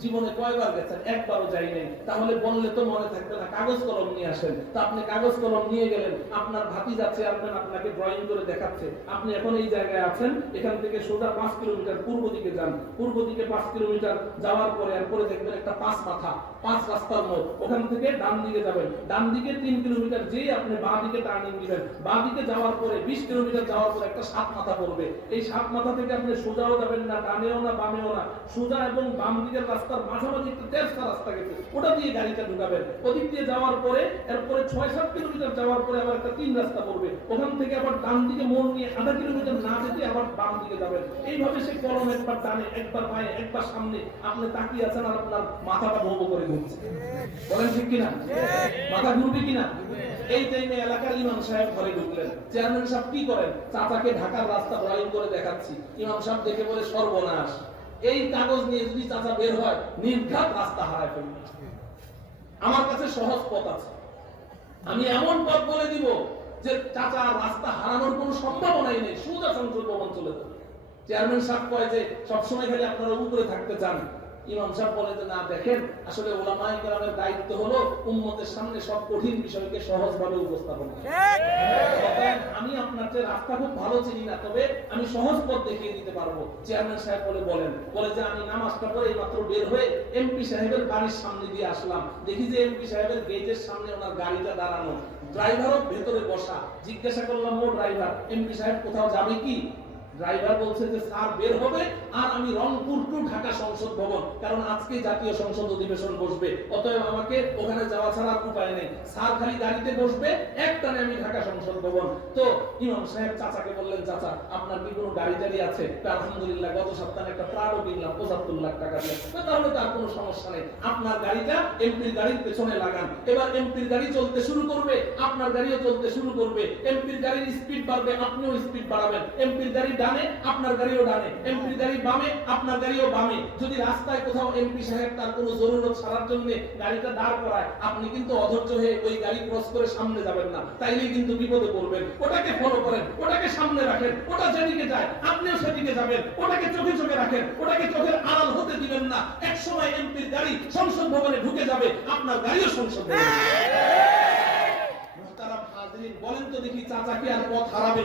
জীবনে কয়বার গেছেন? একবারও যাই নাই। তাহলে বললে তো মনে থাকবে না, কাগজ কলম নিয়ে আসেন। তা আপনি কাগজ কলম নিয়ে গেলেন, আপনার ভাতিজা চেয়ারম্যান আপনাকে ড্রয়িং করে দেখাচ্ছে, আপনি এখন এই জায়গায় আছেন, এখান থেকে সোজা 5 কিলোমিটার পূর্ব দিকে যান, পূর্ব দিকে 5 কিলোমিটার যাওয়ার পরে এরপরে দেখবেন একটা 5 মাথা, 5 রাস্তার মোড়, ওখান থেকে ডান দিকে যাবেন, ডান দিকে 3 কিলোমিটার যেই আপনি বাঁ দিকে টার্নিং দিবেন, বাঁ দিকে যাওয়ার পরে 20 কিলোমিটার যাওয়ার পরে একটা 7 মাথা পড়বে। এই 7 মাথা থেকে আপনি সোজাও যাবেন না, ডানেও না, বামেও না, সোজা এবং বাম দিকের রাস্তার মাঝামাঝি একটা তেরছা রাস্তা গেছে, ওটা দিয়ে গাড়িটা ঢুকাবেন। ওদিক দিয়ে যাওয়ার পরে এরপরে 6-7 কিলোমিটার যাওয়ার পরে আবার একটা 3 রাস্তা পড়বে, ওখান থেকে আবার ডান দিকে মোড় নিয়ে আধা কিলোমিটার না যেতে আবার বাম দিকে যাবেন। এইভাবে সে কলম একবার ডানে, একবার বাঁয়ে, একবার সামনে, আপনি তাকিয়ে আছেন আর আপনার মাথাটা ভোগ করে ঘুরছে। বলেন ঠিক কিনা? মাথা ঘুরবে কিনা? এই টাইমে এলাকার ইমাম সাহেব ঘরে ঢুকলেন। চেয়ারম্যান সাহেব কি করেন? চাচাকে ঢাকার রাস্তা ড্রয়িং করে দেখাচ্ছি। ইমাম সাহেব দেখে বলে, সর্বনাশ, এই কাগজ নিয়ে যদি চাচা বের হয় নির্ঘাত রাস্তা হারায় ফেলবে। আমার কাছে সহজ পথ আছে, আমি এমন পথ বলে দিব যে চাচা রাস্তা হারানোর কোনো সম্ভাবনাই নেই, সোজা সংসদ ভবন চলে যাবে। চেয়ারম্যান সাহেব কয় যে সবসময় খালি আপনারা উপরে থাকতে চান। ইমাম সাহেব বলে যে না, দেখেন আসলে উলামায়ে কেরামের দায়িত্ব হলো উম্মতের সামনে সব কঠিন বিষয়কে সহজভাবে উপস্থাপন করা। আমি আপনার যে রাস্তা খুব ভালো চিনি না, তবে আমি সহজ পথ দেখিয়ে দিতে পারবো। চেয়ারম্যান সাহেব বলেন, বলে যে আমি নামাজটা পড়ে মাত্র বের হয়ে এমপি সাহেবের বাড়ির সামনে দিয়ে আসলাম, দেখি যে এমপি সাহেবের গেটের সামনে ওনার গাড়িটা দাঁড়ানো, ড্রাইভারও ভেতরে বসা। জিজ্ঞাসা করলাম, ও ড্রাইভার, এমপি সাহেব কোথাও যাবে কি? ড্রাইভার বলছে যে স্যার বের হবে, আর আমি রংপুর টু ঢাকা সংসদ ভবন, কারণ আজকে জাতীয় সংসদ অধিবেশন বসবে, অতএব আমাকে ওখানে যাওয়া ছাড়া উপায় নেই। স্যার খালি গাড়িতে বসবে, একটানে আমি ঢাকা সংসদ ভবন। তো ইমাম সাহেব চাচাকে বললেন, চাচা আপনার কি কোনো গাড়ি টাড়ি আছে? আলহামদুলিল্লাহ, গত সপ্তাহে একটা প্রাড়ও কিনলাম 75 লাখ টাকা দিয়ে। তাহলে তার কোনো সমস্যা নেই, আপনার গাড়িটা এমপির গাড়ির পেছনে লাগান। এবার এমপির গাড়ি চলতে শুরু করবে, আপনার গাড়িও চলতে শুরু করবে। এমপির গাড়ির স্পিড বাড়বে, আপনিও স্পিড বাড়াবেন। এমপির গাড়ি ডানে, আপনার গাড়িও ডানে। এমপির গাড়ি বামে, আপনার গাড়িও বামে। যদি রাস্তায় কোথাও এমপি সাহেব তার কোনো জরুরত ছাড়ার জন্য গাড়িটা দাঁড় করায়, আপনি কিন্তু অধৈর্য হয়ে ওই গাড়ি ক্রস করে সামনে যাবেন না, তাইলেই কিন্তু বিপদে পড়বেন। ওটাকে ফলো করেন, ওটাকে সামনে রাখেন, ওটা যেদিকে যায় আপনিও সেদিকে যাবেন। ওটাকে চোখে চোখে রাখেন, ওটাকে চোখের আড়াল হতে দিবেন না। এক সময় এমপির গাড়ি সংসদ ভবনে ঢুকে যাবে, আপনার গাড়িও সংসদ ভবনে। বলেন তো দেখি, চাচা কি আর পথ হারাবে?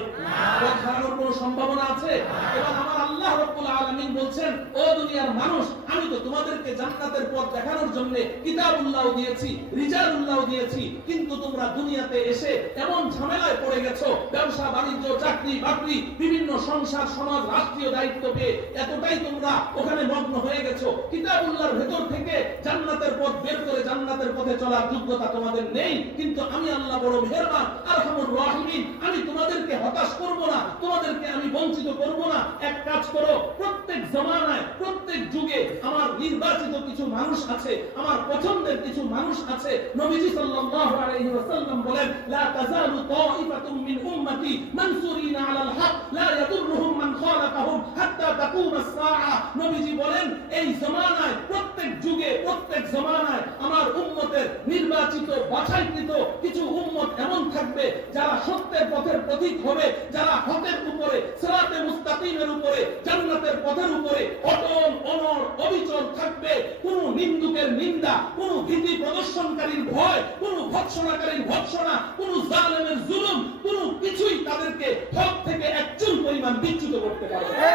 পথ হারানোর কোনো সম্ভাবনা আছে? এবার আমার আল্লাহ রাব্বুল আলামিন বলছেন, ও দুনিয়ার মানুষ, আমি তো তোমাদেরকে জান্নাতের পথ দেখানোর জন্য কিতাবুল্লাহ দিয়েছি, রিজালুল্লাহ দিয়েছি, কিন্তু তোমরা দুনিয়াতে এসে এমন ঝামেলায় পড়ে গেছো, ব্যবসা বাণিজ্য, চাকরি বাকরি, বিভিন্ন সংসার সমাজ রাষ্ট্রীয় দায়িত্ব পেয়ে এতটাই তোমরা ওখানে মগ্ন হয়ে গেছো, কিতাবুল্লাহর ভেতর থেকে জান্নাতের পথ বের করে জান্নাতের পথে চলার যোগ্যতা তোমাদের নেই। কিন্তু আমি আল্লাহ বড় মেহেরবান, আরহামুর রাহিমিন, আমি তোমাদেরকে হতাশ করব না, তোমাদেরকে আমি বঞ্চিত করব না। এক কাজ করো, প্রত্যেক জামানায়, প্রত্যেক যুগে আমার নির্বাচিত কিছু মানুষ আছে, আমার পছন্দের কিছু মানুষ আছে। নবীজি সাল্লাল্লাহু আলাইহি ওয়াসাল্লাম বলেন, লা তাযালু তাইফাতুম মিন উম্মতি মানসুরিনা আলাল হক লা ইয়াদুররুহুম মান খালাফাহুম হাত্তা তাকুমাস সাআ। নবীজি বলেন, এই জামানায়, প্রত্যেক যুগে, প্রত্যেক জামানায় আমার উম্মতের নির্বাচিত, বাছাইকৃত কিছু উম্মত এমন থাকবে যারা সত্যের পথের প্রতীক হবে, যারা হকের উপরে, সিরাতে মুস্তাকিমের উপরে, জান্নাতের পথের উপরে অটল অনড় অবিচল থাকবে। কোন নিন্দুকের নিন্দা, কোন ভীতি প্রদর্শনকারীর ভয়, কোন ভৎসনাকারীর ভৎসনা, কোন জালেমের জুলুম, কোন কিছুই তাদেরকে হক থেকে একচুল পরিমাণ বিচ্যুত করতে পারবে না।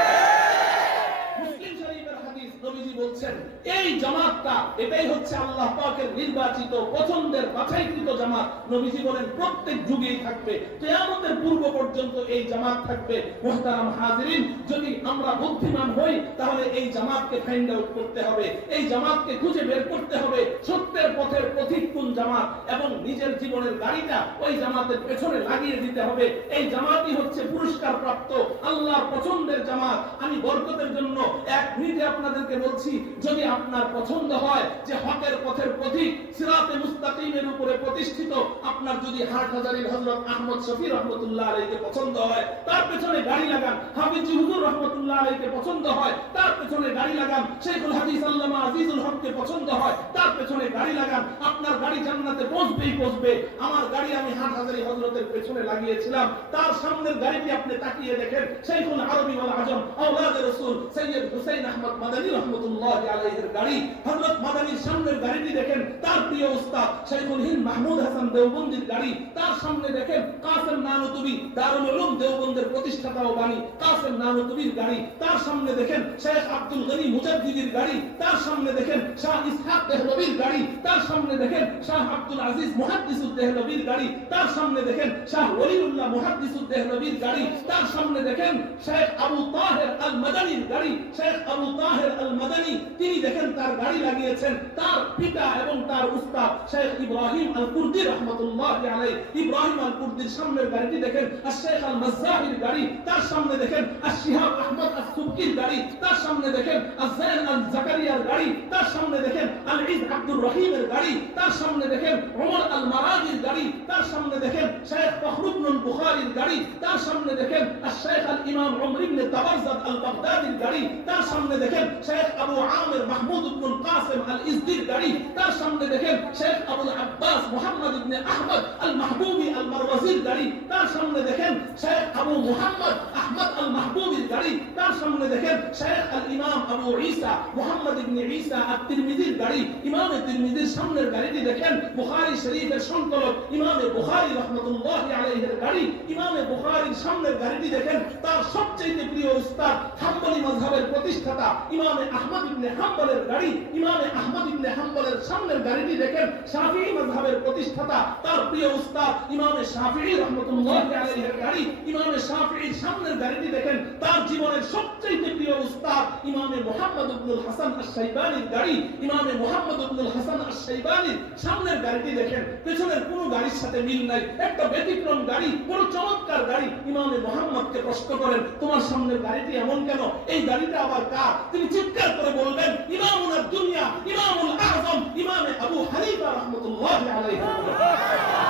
মুসলিম শরীফের হাদিস, নবীজি বলছেন, এই জামাতটা, এটাই হচ্ছে আল্লাহ পাকের নির্বাচিত, পছন্দের, বাছাইকৃত জামাত। নবীজি বলেন প্রত্যেক যুগেই থাকবে, কিয়ামতের পূর্ব পর্যন্ত এই জামাত থাকবে। মুহতারাম হাজিরিন, যদি আমরা বুদ্ধিমান হই তাহলে এই জামাতকে ফাইন্ড আউট করতে হবে, এই জামাতকে খুঁজে বের করতে হবে, সত্যের পথের পথিক কোন জামাত, এবং নিজের জীবনের গাড়িটা ওই জামাতের পেছনে লাগিয়ে দিতে হবে। এই জামাতই হচ্ছে পুরস্কার প্রাপ্ত, আল্লাহর পছন্দের জামাত। আমি বরকতের জন্য এক মিনিটে আপনাদেরকে বলছি, যদি আপনার পছন্দ হয় যে হকের পথের পথিক, সিরাতে মুস্তাকিমের উপরে প্রতিষ্ঠিত, আপনার যদি হাটহাজারীর হযরত আহমদ শফী রাহমাতুল্লাহ আলাইহিকে পছন্দ হয়, তার পেছনে গাড়ি লাগান। হাফিজ হুজুর রাহমাতুল্লাহ আলাইহিকে পছন্দ হয়, তার পেছনে গাড়ি লাগান, শেখুল হাদিস আল্লামা আজিজুল হককে পছন্দ হয়, তার পেছনে গাড়ি লাগান, আপনার গাড়ি জান্নাতে পৌঁছবেই পৌঁছবে। আমার গাড়ি আমি হাটহাজারী হযরতের পেছনে লাগিয়েছিলাম, তার সামনের গাড়িটি আপনি তাকিয়ে দেখেন, শেখুল আরবি ওয়াল আজম আওলাদে রাসূল সৈয়দ হুসাইন আহমদ মাদানী রাহমাতুল্লাহি আলাইহির গাড়ি, হযরত মাদানীর সামনের গাড়িটি দেখেন, তার প্রিয় উস্তাদ শেখুল হিন্দ মাহমুদ হাসান দেওবন্দির গাড়ি, তার সামনে দেখেন কাসেম নানুতুবি দারুল উলুম দেওবন্দের প্রতিষ্ঠাতা ও বাণী কাসেম নানুতুবির গাড়ি, তার সামনে দেখেন শেখ আব্দুল গনি মুজাদ্দিদির গাড়ি, তার সামনে দেখেন শাহ ইসহাক দেহলভির গাড়ি, তার সামনে দেখেন শাহ আব্দুল আজিজ মুহাদ্দিসুদ দেহলভির গাড়ি, তার সামনে দেখেন শাহ ওলিউল্লাহ মুহাদ্দিসুদ দেহলভির গাড়ি, তার সামনে দেখেন শেখ আবু তাহের আল মাদানীর গাড়ি, শেখ আবু তাহের আল মাদানী তিনি দেখেন তার গাড়ি লাগিয়েছেন তার পিতা এবং তার উস্তাদ শেখ ইব্রাহিম আল কুর্দি রাহমাতুল্লাহি আলাইহি, ইব্রাহিম আল কুর্দির সামনের গাড়িটি দেখেন আর শেখ আল মাজ্জাহির গাড়ি, তার সামনে দেখেন আর শিহাব আহমদ আস-সুবকির গাড়ি, তার সামনে দেখেন আর যায়েন আল জাকারিয়ার গাড়ি, তার সামনে দেখেন আল ইজ আব্দুর রহিমের গাড়ি, তার সামনে দেখেন ওমর আল মারাদির গাড়ি, তার সামনে দেখেন শেখ ফখরুদ্দিন বুখারীর গাড়ি, তার সামনে দেখেন আর শেখ আল ইমাম উমর ইবনে তাবারজাদ আল বাগদাদির গাড়ি, তার সামনে দেখেন শেখ আবু আমির মাহমুদ ইবনে কাসিম আল ইজদির গাড়ি, তার সামনে দেখেন শেখ আবুল আব্বাস মুহাম্মদ ইবনে আহমদ আল মাহবুবি আল মারওয়াজির গাড়ি, তার সামনে দেখেন শেখ আবু মুহাম্মদ আহমদ আল মাহবুবির গাড়ি, তার সামনে দেখেন শেখ আল ইমাম আবু ঈসা মুহাম্মদ ইবনে ঈসা আত-তিরমিজির গাড়ি, ইমাম তিরমিজির সামনের গাড়িটি দেখেন বুখারী শরীফের সংকলক ইমাম বুখারী রাহমাতুল্লাহি আলাইহির গাড়ি, ইমাম বুখারীর সামনের গাড়িটি দেখেন তার সবচেয়ে প্রিয় উস্তাদ হাম্বলী মাযহাবের প্রতিষ্ঠাতা ইমাম আহমদ ইবনে হাম্বলের গাড়ি, ইমাম আহমদ ইবনে হাম্বলের সামনের গাড়িটি দেখেন শাফিঈ মাযহাবের প্রতিষ্ঠাতা তার প্রিয় উস্তাদ ইমাম শাফিঈ রাহমাতুল্লাহি আলাইহির গাড়ি, ইমাম শাফিঈর সামনের গাড়িটি দেখেন তার জীবনের সবচেয়ে প্রিয় উস্তাদ ইমাম মুহাম্মদ ইবনুল হাসান আশ-শাইবানির গাড়ি, ইমাম মুহাম্মদ ইবনুল হাসান আশ-শাইবানির সামনের গাড়িটি দেখেন পেছনের কোনো গাড়ির সাথে মিল নাই, একটা ব্যতিক্রম গাড়ি, বড় চমৎকার গাড়ি। ইমাম মুহাম্মদকে প্রশ্ন করেন তোমার সামনের গাড়িটি এমন কেন, এই গাড়িটা আবার কার? তিনি চিৎকার করে বলবেন ইমামুল দুনিয়া ইমামুল আযম ইমাম আবু হানিফা রাহমাতুল্লাহি আলাইহি,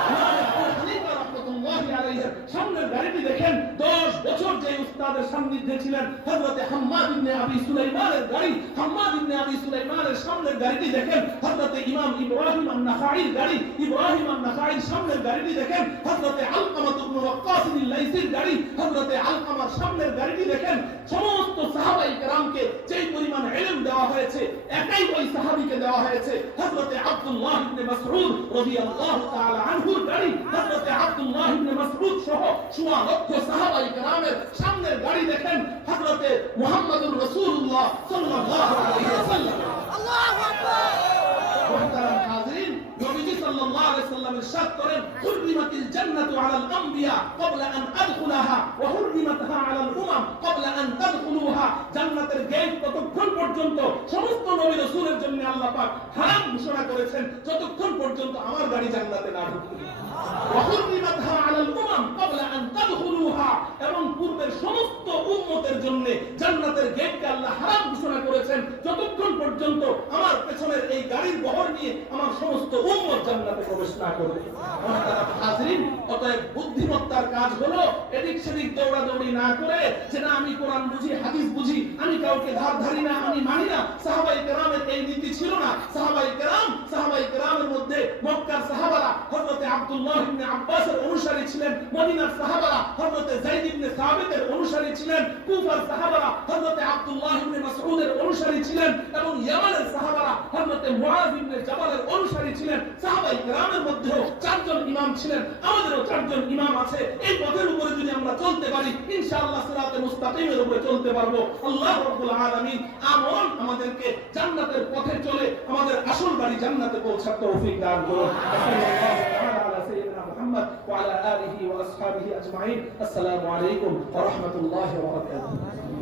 ইমাম আবু হানিফা রাহমাতুল্লাহি আলাইহি সামনের গাড়িটি দেখেন 10 বছর যে উস্তাদের সান্নিধ্যে ছিলেন হযরত হাম্মাদ ইবনে আবি সুলাইমানের গাড়ি, হাম্মাদ ইবনে আবি সুলাইমানের সামনের গাড়িটি দেখেন হযরত ইমাম ইব্রাহিম আন-নাখাঈর গাড়ি, ইব্রাহিম আন-নাখাঈর সামনের গাড়িটি দেখেন হযরত আলকামা ইবনে ওয়াক্কাস আল-লাইসির গাড়ি, হযরত আলকামার সামনের গাড়িটি দেখেন সমস্ত সাহাবায়ে কেরামকে যেই পরিমাণ ইলম দেওয়া হয়েছে একাই ওই সাহাবীকে দেওয়া হয়েছে হযরত আব্দুল্লাহ ইবনে মাসউদ রাদিয়াল্লাহু তাআলা আনহুর গাড়ি, হযরত আব্দুল্লাহ ইবনে মাসউদ সহ 100 লক্ষ সাহাবায়ে কেরামের সামনের গাড়ি দেখেন হযরত মুহাম্মদুর রাসূলুল্লাহ সাল্লাল্লাহু আলাইহি ওয়াসাল্লাম। আল্লাহু আকবার। মুহতারাম হাজিরিন, নবীজি সাল্লাল্লাহু আলাইহি ওয়াসাল্লাম ইরশাদ করেন হুররিমাতিল জান্নাতু আলাল আমবিয়া ক্বাবলা আন আদখুলাহা ওয়া হুররিমাতহা আলাল উমাম ক্বাবলা আন তাদখুলুহা। জান্নাতের গেট ততক্ষণ পর্যন্ত সমস্ত নবী রাসূলের জন্য আল্লাহ পাক হারাম ঘোষণা করেছেন যতক্ষণ পর্যন্ত আমার গাড়ি জান্নাতে না ঢুকবে। ওয়া হুররিমাতহা আলাল উমাম ক্বাবলা আন তাদখুলুহা, এবং পূর্বের সমস্ত উম্মতের জন্য জান্নাতের গেটকে আল্লাহ হারাম ঘোষণা করেছেন যতক্ষণ পর্যন্ত আমার পেছনের এই গাড়ির বহর নিয়ে আমার সমস্ত উম্মত জান্নাতে প্রবেশ না করবে। হাজিরিন, অতএব বুদ্ধিমত্তার কাজ হলো এদিক সেদিক দৌড়াদৌড়ি না করে যে না আমি কোরআন বুঝি হাদিস বুঝি আমি কাউকে ধার ধারি না আমি মানি না। সাহাবায়ে কেরামের এই নীতি ছিল না। সাহাবায়ে কেরামের মধ্যে মক্কার সাহাবারা হযরত আব্দুল্লাহ ইবনে আব্বাসের অনুসারী ছিলেন, মদিনার সাহাবারা হযরত যায়েদ ইবনে সাবিতের অনুসারী ছিলেন, কুফার সাহাবারা হযরত আব্দুল্লাহ ইবনে মাসউদের অনুসারী ছিলেন এবং ইয়ামানের সাহাবারা হযরত মুআয ইবনে জাবালের অনুসারী ছিলেন। সাহাবায়ে কেরামের মধ্যেও 4 জন ইমাম ছিলেন, আমাদেরও 4 জন ইমাম আছে। এই পথের উপরে যদি আমরা চলতে পারি ইনশাআল্লাহ সিরাতে মুস্তাকিমের উপরে চলতে পারবো। আল্লাহ রাব্বুল আলামিন আমল আমাদেরকে জান্নাতের পথে চলে আমাদের আসল বাড়ি জান্নাতে পৌঁছার তৌফিক দান করুন। সাল্লাল্লাহু তাআলা আলা সাইয়্যিদিনা মুহাম্মদ ওয়া আলা আলিহি ওয়া আসহাবিহি আজমাইন। আসসালামু আলাইকুম ওয়া রাহমাতুল্লাহি ওয়া বারাকাতুহু।